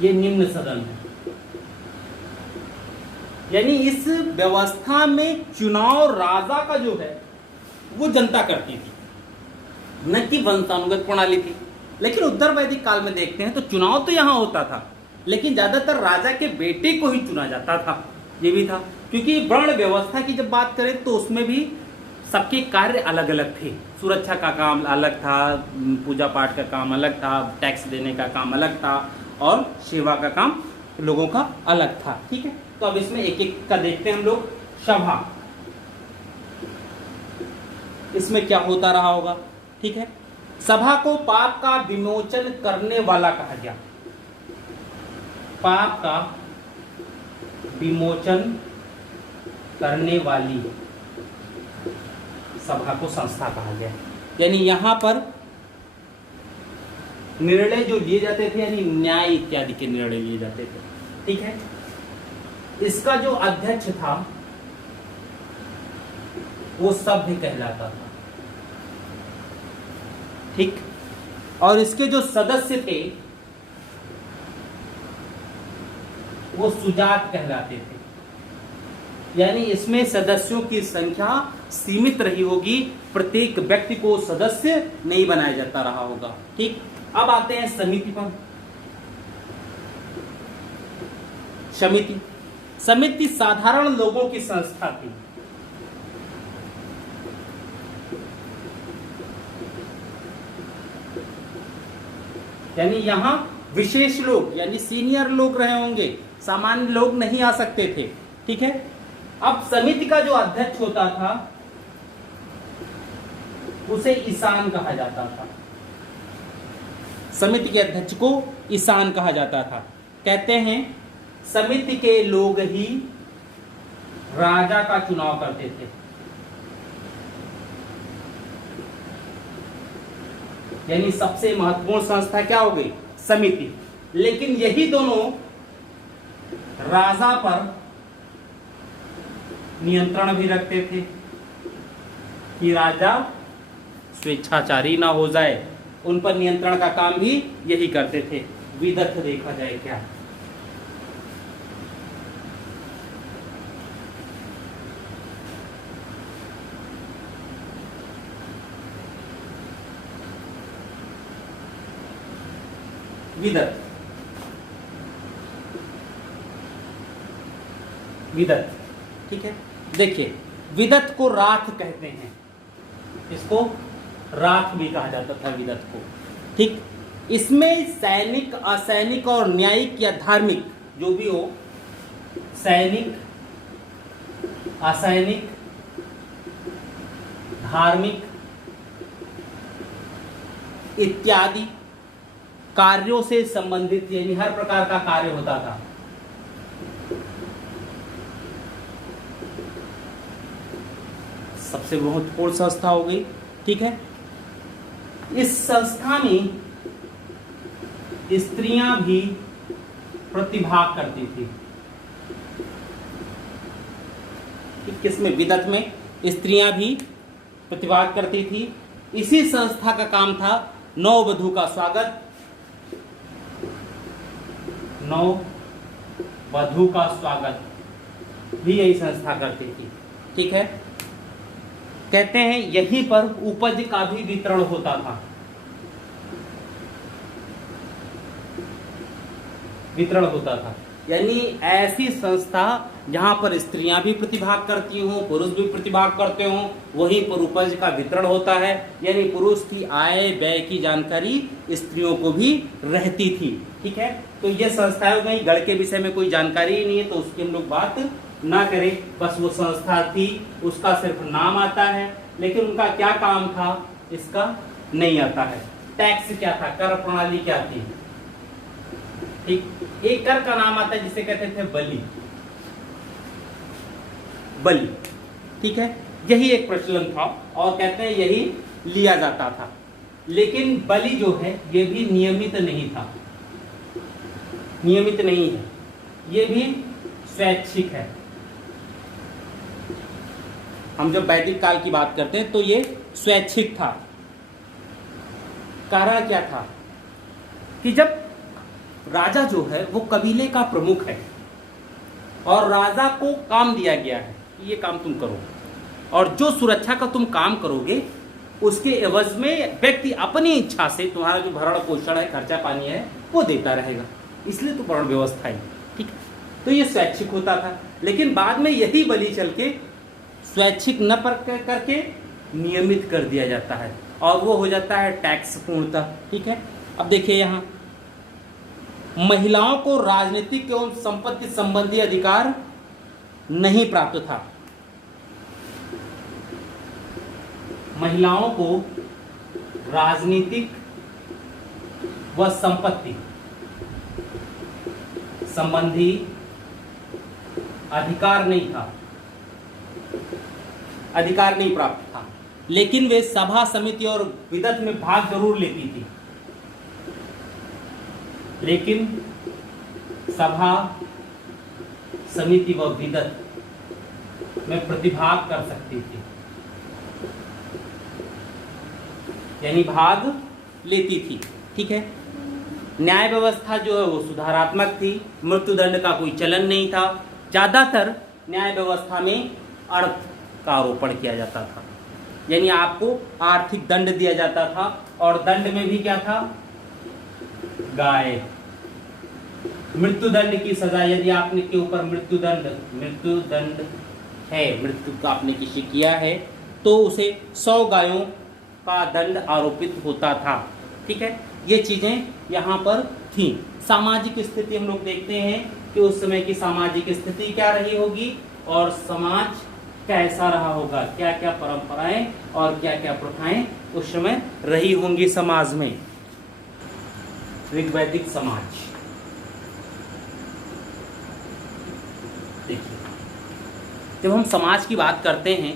ये निम्न सदन है। यानी इस व्यवस्था में चुनाव राजा का जो है वो जनता करती थी, न कि वंशानुगत प्रणाली थी। लेकिन उत्तर वैदिक काल में देखते हैं तो चुनाव तो यहां होता था, लेकिन ज्यादातर राजा के बेटे को ही चुना जाता था, ये भी था। क्योंकि वर्ण व्यवस्था की जब बात करें तो उसमें भी सबके कार्य अलग अलग थे। सुरक्षा का काम अलग था, पूजा पाठ का काम अलग था, टैक्स देने का काम अलग था, और सेवा का काम लोगों का अलग था, ठीक है। तो अब इसमें एक एक का देखते हैं हम लोग। सभा, इसमें क्या होता रहा होगा, ठीक है। सभा को पाप का विमोचन करने वाला कहा गया, पाप का विमोचन करने वाली सभा को संस्था कहा गया। यानी यहां पर निर्णय जो लिए जाते थे, यानी न्याय इत्यादि के निर्णय लिए जाते थे, ठीक है। इसका जो अध्यक्ष था वो सभ्य कहलाता था, ठीक। और इसके जो सदस्य थे वो सुजात कहलाते थे। यानी इसमें सदस्यों की संख्या सीमित रही होगी, प्रत्येक व्यक्ति को सदस्य नहीं बनाया जाता रहा होगा, ठीक। अब आते हैं समिति पर। समिति साधारण लोगों की संस्था थी। यानी यहां विशेष लोग, यानी सीनियर लोग रहे होंगे, सामान्य लोग नहीं आ सकते थे, ठीक है। अब समिति का जो अध्यक्ष होता था उसे ईशान कहा जाता था। समिति के अध्यक्ष को ईशान कहा जाता था। कहते हैं समिति के लोग ही राजा का चुनाव करते थे। यानी सबसे महत्वपूर्ण संस्था क्या हो गई, समिति। लेकिन यही दोनों राजा पर नियंत्रण भी रखते थे कि राजा स्वेच्छाचारी ना हो जाए, उन पर नियंत्रण का काम भी यही करते थे। विदथ देखा जाए क्या, विदथ, विदथ, ठीक है। देखिए विदथ को राथ कहते हैं, इसको राथ भी कहा जाता था विदथ को, ठीक। इसमें सैनिक, असैनिक और न्यायिक या धार्मिक जो भी हो, सैनिक, असैनिक, धार्मिक इत्यादि कार्यों से संबंधित यानी हर प्रकार का कार्य होता था। सबसे महत्वपूर्ण संस्था हो गई, ठीक है। इस संस्था में स्त्रियां भी प्रतिभाग करती थी। किसमें? विदथ में स्त्रियां भी प्रतिभाग करती थी। इसी संस्था का काम था नववधू का स्वागत, नववधू का स्वागत भी यही संस्था करती थी, ठीक है। कहते हैं यहीं पर उपज का भी वितरण होता था, वितरण होता था। यानी ऐसी संस्था जहां पर स्त्रियां भी प्रतिभाग करती हों, पुरुष भी प्रतिभाग करते हों, वहीं पर उपज का वितरण होता है। यानी पुरुष की आय व्यय की जानकारी स्त्रियों को भी रहती थी, ठीक है। तो ये संस्थाएं हो गई, गढ़ के विषय में कोई जानकारी ही नहीं है तो उसकी हम लोग बात ना करें, बस वो संस्था थी, उसका सिर्फ नाम आता है, लेकिन उनका क्या काम था इसका नहीं आता है। टैक्स क्या था, कर प्रणाली क्या थी, ठीक। एक कर का नाम आता है जिसे कहते थे बलि, बलि, ठीक है। यही एक प्रचलन था और कहते हैं यही लिया जाता था। लेकिन बलि जो है ये भी नियमित नहीं था, नियमित नहीं है, ये भी स्वैच्छिक है। हम जब वैदिक काल की बात करते हैं तो ये स्वैच्छिक था। कारण क्या था कि जब राजा जो है वो कबीले का प्रमुख है और राजा को काम दिया गया है कि ये काम तुम करो, और जो सुरक्षा का तुम काम करोगे उसके एवज में व्यक्ति अपनी इच्छा से तुम्हारा जो भरण पोषण है, खर्चा पानी है, वो देता रहेगा, इसलिए तो वर्ण व्यवस्था है, ठीक। तो ये स्वैच्छिक होता था। लेकिन बाद में यही बलि चल के स्वैच्छिक न करके नियमित कर दिया जाता है और वो हो जाता है टैक्स पूर्णतः, ठीक है। अब देखिए यहाँ महिलाओं को राजनीतिक एवं संपत्ति संबंधी अधिकार नहीं प्राप्त था। महिलाओं को राजनीतिक व संपत्ति संबंधी अधिकार नहीं था, अधिकार नहीं प्राप्त था। लेकिन वे सभा, समिति और विदथ में भाग जरूर लेती थी। लेकिन सभा, समिति व विदथ में प्रतिभाग कर सकती थी, यानी भाग लेती थी, ठीक है। न्याय व्यवस्था जो है वो सुधारात्मक थी, मृत्युदंड का कोई चलन नहीं था। ज्यादातर न्याय व्यवस्था में अर्थ का आरोपण किया जाता था, यानी आपको आर्थिक दंड दिया जाता था और दंड में भी क्या था, गाय। मृत्युदंड की सजा, यदि आपने के ऊपर मृत्युदंड है, मृत्यु का आपने किसी किया है तो उसे 100 गायों का दंड आरोपित होता था, ठीक है। ये चीजें यहाँ पर थी। सामाजिक स्थिति हम लोग देखते हैं कि उस समय की सामाजिक स्थिति क्या रही होगी और समाज कैसा रहा होगा, क्या क्या परंपराएं और क्या क्या प्रथाएं उस समय रही होंगी समाज में। ऋग्वैदिक समाज देखिए, जब हम समाज की बात करते हैं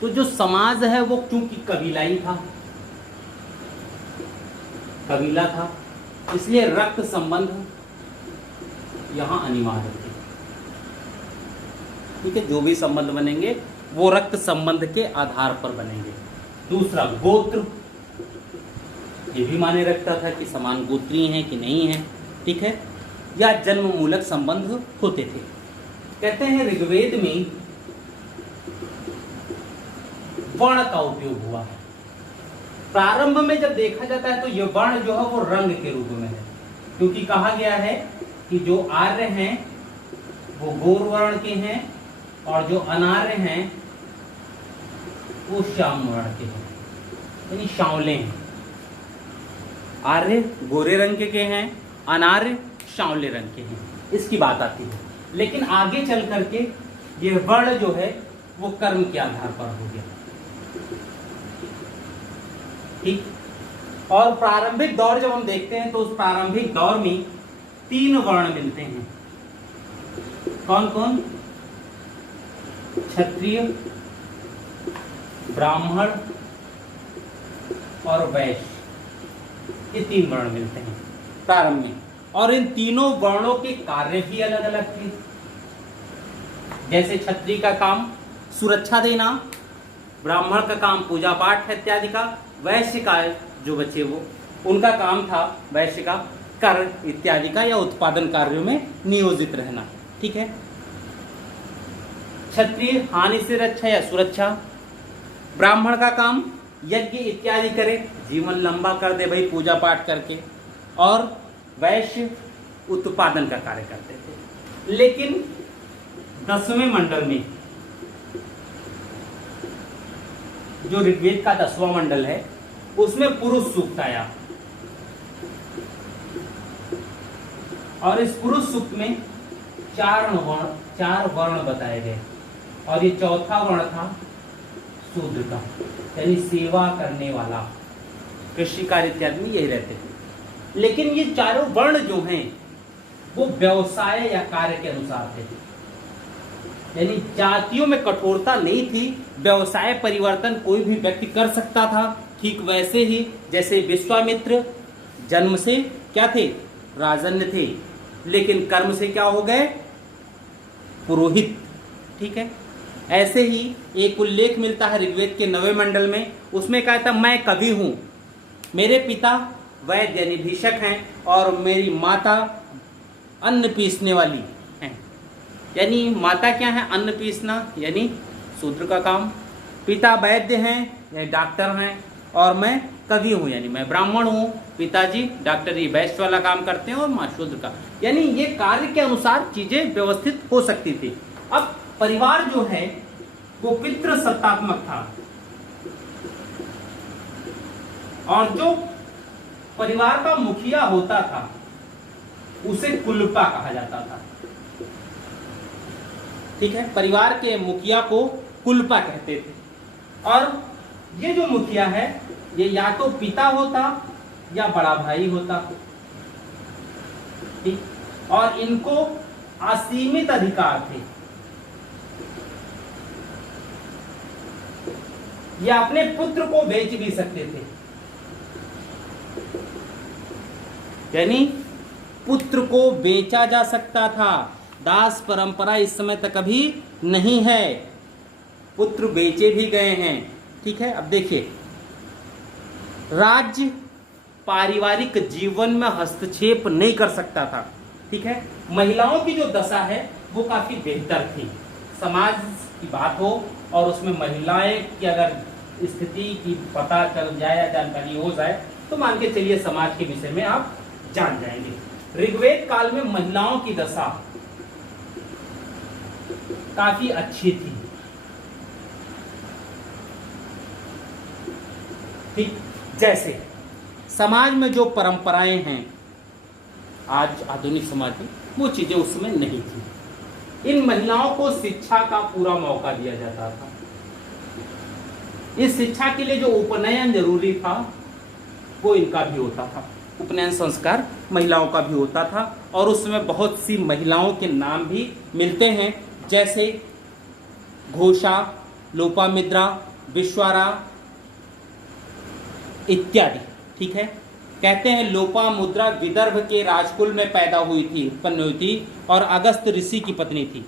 तो जो समाज है वो क्योंकि कबीलाई था, कबीला था, इसलिए रक्त संबंध यहां अनिवार्य थे। ठीक है, जो भी संबंध बनेंगे वो रक्त संबंध के आधार पर बनेंगे। दूसरा गोत्र, ये भी माने रखता था कि समान गोत्रीय हैं कि नहीं है, ठीक है, या जन्म मूलक संबंध होते थे। कहते हैं ऋग्वेद में वर्ण का उपयोग हुआ है। प्रारंभ में जब देखा जाता है तो यह वर्ण जो है वो रंग के रूप में है, क्योंकि कहा गया है कि जो आर्य हैं वो गौर वर्ण के हैं और जो अनार्य हैं वो श्याम वर्ण के हैं, यानी सांवले हैं। आर्य गोरे रंग के हैं, अनार्य सांवले रंग के हैं, इसकी बात आती है। लेकिन आगे चल करके यह वर्ण जो है वो कर्म के आधार पर हो गया, ठीक। और प्रारंभिक दौर जब हम देखते हैं तो उस प्रारंभिक दौर में 3 वर्ण मिलते हैं। कौन कौन? क्षत्रिय, ब्राह्मण और वैश्य, ये 3 वर्ण मिलते हैं प्रारंभ में। और इन तीनों वर्णों के कार्य भी अलग अलग थे। जैसे क्षत्रिय का काम सुरक्षा देना, ब्राह्मण का काम पूजा पाठ इत्यादि का, वैश्य का जो बच्चे वो उनका काम था वैश्य का कर इत्यादि का या उत्पादन कार्यों में नियोजित रहना, ठीक है। क्षत्रिय हानि से रक्षा या सुरक्षा, ब्राह्मण का काम यज्ञ इत्यादि करे, जीवन लंबा कर दे भाई पूजा पाठ करके, और वैश्य उत्पादन का कार्य करते थे। लेकिन 10वें मंडल में, जो ऋग्वेद का 10वां मंडल है, उसमें पुरुष सूक्त आया और इस पुरुष सूक्त में 4 वर्ण बताए गए और ये चौथा वर्ण था शूद्र का, यानी सेवा करने वाला, कृषि कार्य इत्यादि में यही रहते थे। लेकिन ये चारों वर्ण जो हैं वो व्यवसाय या कार्य के अनुसार थे, यानी जातियों में कठोरता नहीं थी, व्यवसाय परिवर्तन कोई भी व्यक्ति कर सकता था। ठीक वैसे ही जैसे विश्वामित्र जन्म से क्या थे? राजन्य थे, लेकिन कर्म से क्या हो गए? पुरोहित, ठीक है। ऐसे ही एक उल्लेख मिलता है ऋग्वेद के 9वें मंडल में, उसमें कहा था मैं कवि हूं, मेरे पिता वैद्य यानी भीषक हैं और मेरी माता अन्न पीसने वाली हैं। यानी माता क्या है? अन्न पीसना, यानी शूद्र का काम। पिता वैद्य हैं यानी डॉक्टर हैं और मैं कवि हूं यानी मैं ब्राह्मण हूं। पिताजी डॉक्टरी वैश्य वाला काम करते हैं और मां शूद्र का, यानी ये कार्य के अनुसार चीजें व्यवस्थित हो सकती थी। अब परिवार जो है वो पितृ सत्तात्मक था और जो परिवार का मुखिया होता था उसे कुलपा कहा जाता था, ठीक है। परिवार के मुखिया को कुलपा कहते थे और ये जो मुखिया है ये या तो पिता होता या बड़ा भाई होता, ठीक। और इनको असीमित अधिकार थे, ये अपने पुत्र को बेच भी सकते थे, यानी पुत्र को बेचा जा सकता था। दास परंपरा इस समय तक अभी नहीं है, पुत्र बेचे भी गए हैं, ठीक है। अब देखिए, राज्य पारिवारिक जीवन में हस्तक्षेप नहीं कर सकता था, ठीक है। महिलाओं की जो दशा है वो काफी बेहतर थी। समाज की बात हो और उसमें महिलाएं की अगर स्थिति की पता चल जाए या जानकारी हो जाए तो मान के चलिए समाज के विषय में आप जान जाएंगे। ऋग्वेद काल में महिलाओं की दशा काफी अच्छी थी, ठीक। जैसे समाज में जो परंपराएं हैं आज आधुनिक समाज में, वो चीजें उस समय नहीं थी। इन महिलाओं को शिक्षा का पूरा मौका दिया जाता था। इस शिक्षा के लिए जो उपनयन जरूरी था वो इनका भी होता था, उपनयन संस्कार महिलाओं का भी होता था। और उस समय बहुत सी महिलाओं के नाम भी मिलते हैं, जैसे घोषा, लोपामुद्रा, विश्वारा इत्यादि, ठीक है। कहते हैं लोपामुद्रा विदर्भ के राजकुल में पैदा हुई थी, उत्पन्न हुई थी और अगस्त ऋषि की पत्नी थी,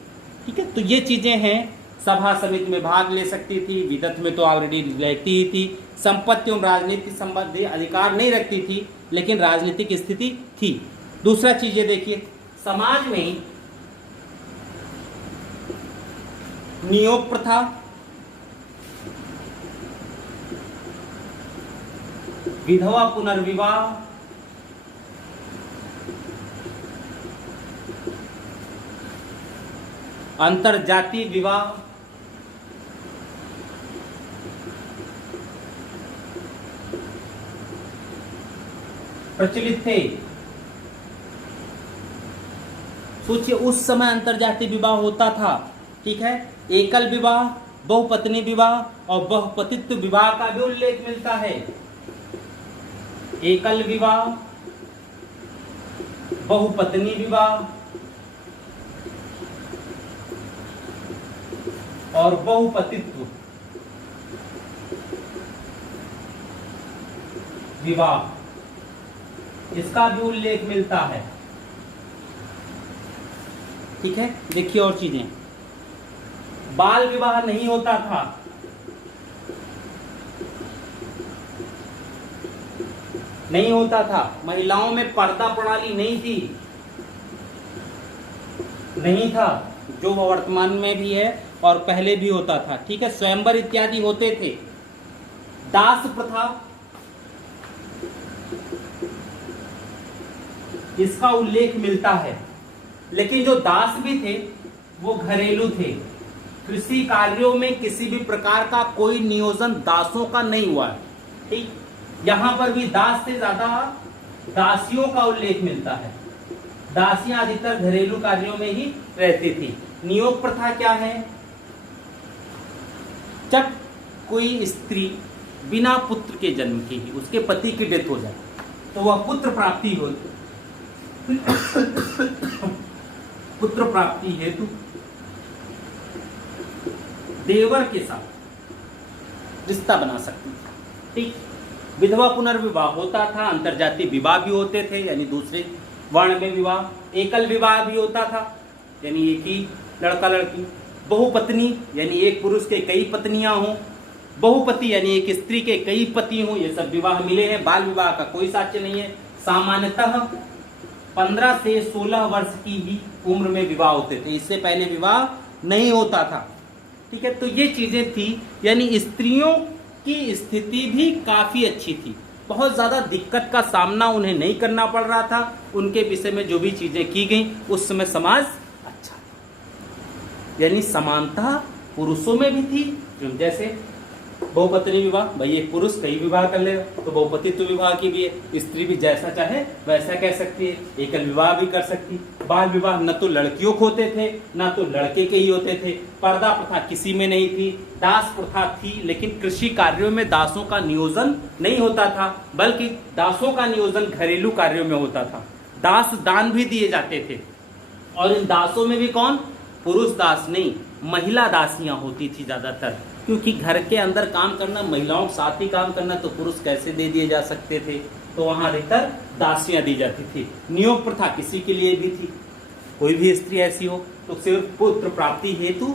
ठीक है, तो ये चीजें हैं। सभा समिति में भाग ले सकती थी, विदत में तो ऑलरेडी रहती ही थी, संपत्ति एवं राजनीति संबंधी अधिकार नहीं रखती थी, लेकिन राजनीतिक स्थिति थी। दूसरा चीज ये देखिए, समाज में नियोग प्रथा, विधवा पुनर्विवाह, अंतरजातीय विवाह, प्रचलित थे। सोचिए उस समय अंतरजातीय विवाह होता था, ठीक है। एकल विवाह, बहुपत्नी विवाह और बहुपतित्व विवाह का भी उल्लेख मिलता है। एकल विवाह, बहुपत्नी विवाह और बहुपतित्व विवाह, इसका भी उल्लेख मिलता है, ठीक है। देखिए और चीजें, बाल विवाह नहीं होता था, नहीं होता था। महिलाओं में पर्दा प्रणाली नहीं थी, नहीं था, जो वर्तमान में भी है और पहले भी होता था, ठीक है। स्वयंवर इत्यादि होते थे। दास प्रथा, इसका उल्लेख मिलता है, लेकिन जो दास भी थे वो घरेलू थे। कृषि कार्यों में किसी भी प्रकार का कोई नियोजन दासों का नहीं हुआ, ठीक। यहां पर भी दास से ज्यादा दासियों का उल्लेख मिलता है। दासियां अधिकतर घरेलू कार्यों में ही रहती थी। नियोग प्रथा क्या है? जब कोई स्त्री बिना पुत्र के जन्म के ही उसके पति की डेथ हो जाए तो वह पुत्र प्राप्ति हो पुत्र प्राप्ति हेतु देवर के साथ रिश्ता बना सकती थी, ठीक। विधवा पुनर्विवाह होता था, अंतरजातीय विवाह भी होते थे, यानी दूसरे वर्ण में विवाह। एकल विवाह भी होता था, यानी एक ही लड़का लड़की। बहुपत्नी, यानी एक पुरुष के कई पत्नियां हों। बहुपति, यानी एक स्त्री के कई पति हों। ये सब विवाह मिले हैं। बाल विवाह का कोई साक्ष्य नहीं है। सामान्यतः 15 से 16 वर्ष की ही उम्र में विवाह होते थे, इससे पहले विवाह नहीं होता था, ठीक है। तो ये चीजें थी, यानी स्त्रियों की स्थिति भी काफी अच्छी थी। बहुत ज्यादा दिक्कत का सामना उन्हें नहीं करना पड़ रहा था। उनके विषय में जो भी चीजें की गई उस समय समाज अच्छा था, यानी समानता पुरुषों में भी थी। जैसे बहुपत्नी विवाह, भाई एक पुरुष कई विवाह कर लेगा, तो बहुपतित्व विवाह की भी है। स्त्री भी जैसा चाहे वैसा कह सकती है, एकल विवाह भी कर सकती। बाल विवाह न तो लड़कियों को होते थे न तो लड़के के ही होते थे। पर्दा प्रथा किसी में नहीं थी। दास प्रथा थी, लेकिन कृषि कार्यों में दासों का नियोजन नहीं होता था, बल्कि दासों का नियोजन घरेलू कार्यों में होता था। दास दान भी दिए जाते थे, और इन दासों में भी कौन? पुरुष दास नहीं, महिला दासियां होती थी ज्यादातर, क्योंकि घर के अंदर काम करना, महिलाओं के साथ ही काम करना तो पुरुष कैसे दे दिए जा सकते थे, तो वहां अधिकतर दासियां दी जाती थी। नियोग प्रथा किसी के लिए भी थी, कोई भी स्त्री ऐसी हो तो सिर्फ पुत्र प्राप्ति हेतु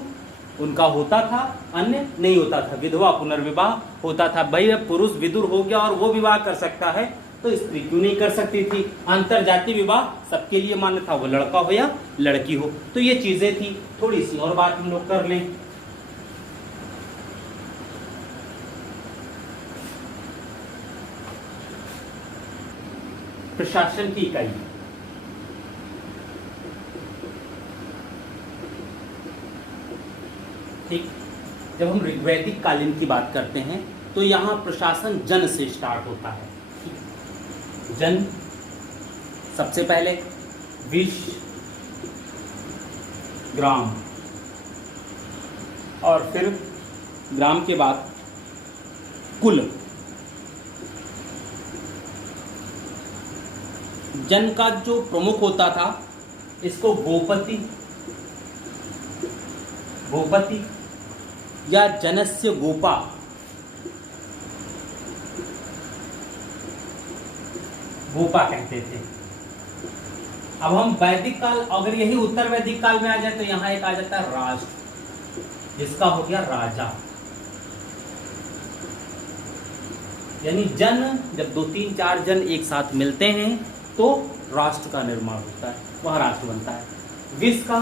उनका होता था, अन्य नहीं होता था। विधवा पुनर्विवाह होता था, भाई पुरुष विदुर हो गया और वो विवाह कर सकता है तो स्त्री क्यों नहीं कर सकती थी। अंतरजातीय विवाह सबके लिए मान्य था, वो लड़का हो या लड़की हो। तो ये चीजें थी। थोड़ी सी और बात हम लोग कर लें। प्रशासन की इकाई, ठीक। जब हम ऋग्वैदिक कालीन की बात करते हैं तो यहां प्रशासन जन से स्टार्ट होता है। जन, सबसे पहले विश्व, ग्राम, और फिर ग्राम के बाद कुल। जन का जो प्रमुख होता था इसको गोपति, गोपति या जनस्य गोपा, गोपा कहते थे। अब हम वैदिक काल, अगर यही उत्तर वैदिक काल में आ जाए तो यहाँ एक आ जाता है राष्ट्र, जिसका हो गया राजा। यानी जन, जब 2 3 4 जन एक साथ मिलते हैं तो राष्ट्र का निर्माण होता है, वह राष्ट्र बनता है। विष का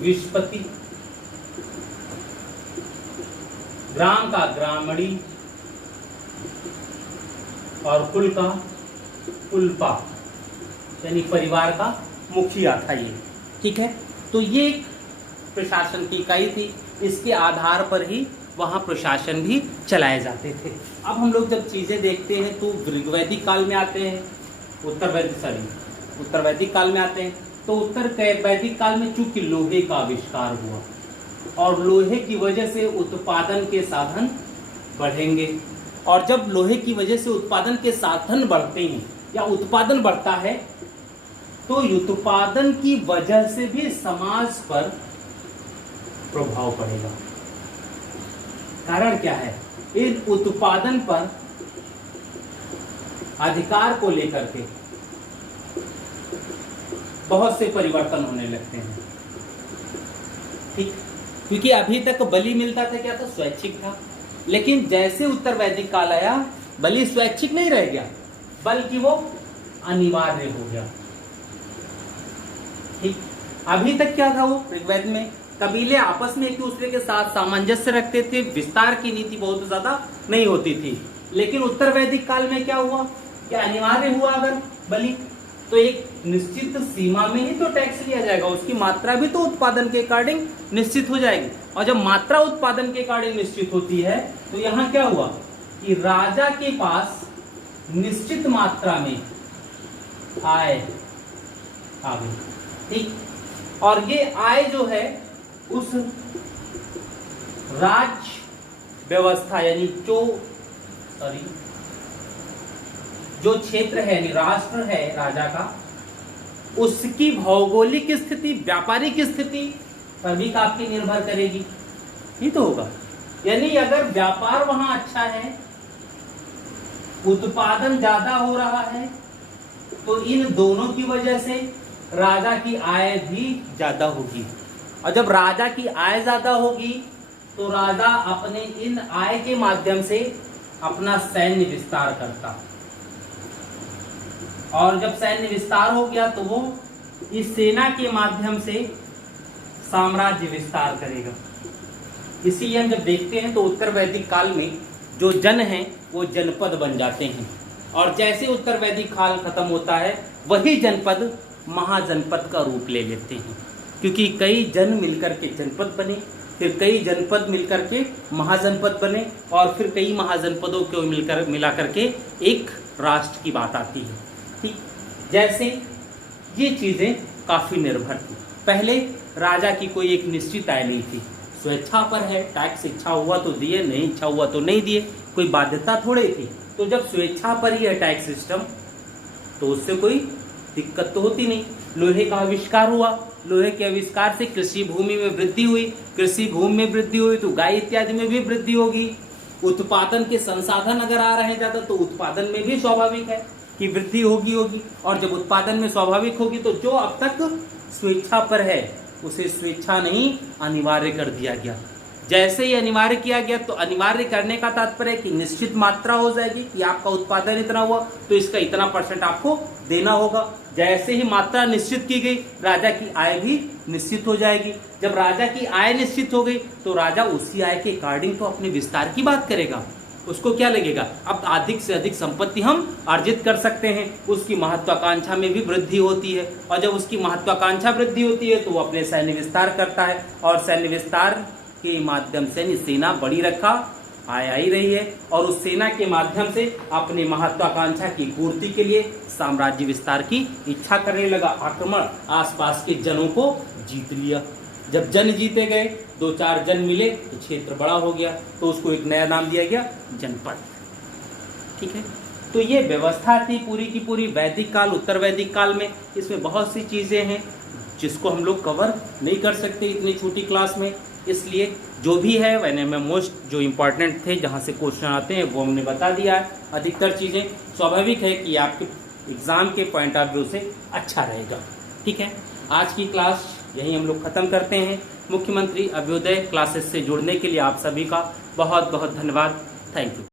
विषपति, ग्राम का ग्रामणी, और कुल का कुलपा, यानी परिवार का मुखिया था ये। ठीक है, तो ये एक प्रशासन की इकाई थी, इसके आधार पर ही वहां प्रशासन भी चलाए जाते थे। अब हम लोग जब चीजें देखते हैं तो ऋग्वैदिक काल में आते हैं, उत्तर वैदिक काल में आते हैं। तो उत्तर वैदिक काल में चूंकि लोहे का आविष्कार हुआ और लोहे की वजह से उत्पादन के साधन बढ़ेंगे, और जब लोहे की वजह से उत्पादन के साधन बढ़ते हैं या उत्पादन बढ़ता है तो उत्पादन की वजह से भी समाज पर प्रभाव पड़ेगा। कारण क्या है? इन उत्पादन पर अधिकार को लेकर के बहुत से परिवर्तन होने लगते हैं। ठीक, क्योंकि अभी तक बलि मिलता था, क्या था? स्वैच्छिक था। लेकिन जैसे उत्तर वैदिक काल आया, बलि स्वैच्छिक नहीं रह गया, बल्कि वो अनिवार्य हो गया। ठीक, अभी तक क्या था? वो ऋग्वेद में कबीले आपस में एक दूसरे के साथ सामंजस्य रखते थे, विस्तार की नीति बहुत ज्यादा नहीं होती थी। लेकिन उत्तर वैदिक काल में क्या हुआ? क्या अनिवार्य हुआ अगर बलि, तो एक निश्चित सीमा में ही तो टैक्स लिया जाएगा, उसकी मात्रा भी तो उत्पादन के अकॉर्डिंग निश्चित हो जाएगी। और जब मात्रा उत्पादन के अकॉर्डिंग निश्चित होती है तो यहाँ क्या हुआ कि राजा के पास निश्चित मात्रा में आय आ गई। ठीक, और ये आय जो है उस राज्य व्यवस्था, यानी जो क्षेत्र है, यानी राष्ट्र है राजा का, उसकी भौगोलिक स्थिति, व्यापारिक स्थिति पर भी काफी निर्भर करेगी। ही तो होगा, यानी अगर व्यापार वहां अच्छा है, उत्पादन ज्यादा हो रहा है, तो इन दोनों की वजह से राजा की आय भी ज्यादा होगी। और जब राजा की आय ज्यादा होगी तो राजा अपने इन आय के माध्यम से अपना सैन्य विस्तार करता, और जब सैन्य विस्तार हो गया तो वो इस सेना के माध्यम से साम्राज्य विस्तार करेगा। इसीलिए हम जब देखते हैं तो उत्तर वैदिक काल में जो जन हैं वो जनपद बन जाते हैं, और जैसे उत्तर वैदिक काल खत्म होता है वही जनपद महाजनपद का रूप ले लेते हैं, क्योंकि कई जन मिलकर के जनपद बने, फिर कई जनपद मिलकर के महाजनपद बने, और फिर कई महाजनपदों को मिला करके एक राष्ट्र की बात आती है। ठीक, जैसे ये चीजें काफी निर्भर थी। पहले राजा की कोई एक निश्चित आय नहीं थी, स्वेच्छा पर है, टैक्स इच्छा हुआ तो दिए, नहीं इच्छा हुआ तो नहीं दिए, कोई बाध्यता थोड़े थी। तो जब स्वेच्छा पर ही है टैक्स सिस्टम तो उससे कोई दिक्कत तो होती नहीं। लोहे का आविष्कार हुआ, लोहे के आविष्कार से कृषि भूमि में वृद्धि हुई, कृषि भूमि में वृद्धि हुई तो गाय इत्यादि में भी वृद्धि होगी। उत्पादन के संसाधन अगर आ रहे हैं ज्यादा तो उत्पादन में भी स्वाभाविक है कि वृद्धि होगी, और जब उत्पादन में स्वाभाविक होगी तो जो अब तक स्वेच्छा पर है उसे स्वेच्छा नहीं अनिवार्य कर दिया गया। जैसे ही अनिवार्य किया गया तो अनिवार्य करने का तात्पर्य कि निश्चित मात्रा हो जाएगी कि आपका उत्पादन इतना हुआ तो इसका इतना % आपको देना होगा। जैसे ही मात्रा निश्चित की गई राजा की आय भी निश्चित हो जाएगी। जब राजा की आय निश्चित हो गई तो राजा उसी आय के अकॉर्डिंग तो अपने विस्तार की बात करेगा। उसको क्या लगेगा, अब अधिक से अधिक संपत्ति हम अर्जित कर सकते हैं, उसकी महत्वाकांक्षा में भी वृद्धि होती है, और जब उसकी महत्वाकांक्षा वृद्धि होती है तो वो अपने सैन्य विस्तार करता है, और सैन्य विस्तार के माध्यम से सेना बड़ी रखा आय आई रही है, और उस सेना के माध्यम से अपने महत्वाकांक्षा की पूर्ति के लिए साम्राज्य विस्तार की इच्छा करने लगा। आक्रमण, आसपास के जनों को जीत लिया। जब जन जीते गए, 2-4 जन मिले तो क्षेत्र बड़ा हो गया, तो उसको एक नया नाम दिया गया जनपद। ठीक है, तो ये व्यवस्था थी पूरी की पूरी वैदिक काल, उत्तर वैदिक काल में। इसमें बहुत सी चीजें हैं जिसको हम लोग कवर नहीं कर सकते इतनी छोटी क्लास में, इसलिए जो भी है मैंने मोस्ट जो इम्पोर्टेंट थे जहाँ से क्वेश्चन आते हैं वो हमने बता दिया है। अधिकतर चीज़ें स्वाभाविक है कि आपके एग्जाम के पॉइंट ऑफ व्यू से अच्छा रहेगा। ठीक है, आज की क्लास यही हम लोग खत्म करते हैं। मुख्यमंत्री अभ्युदय क्लासेस से जुड़ने के लिए आप सभी का बहुत बहुत धन्यवाद। Thank you.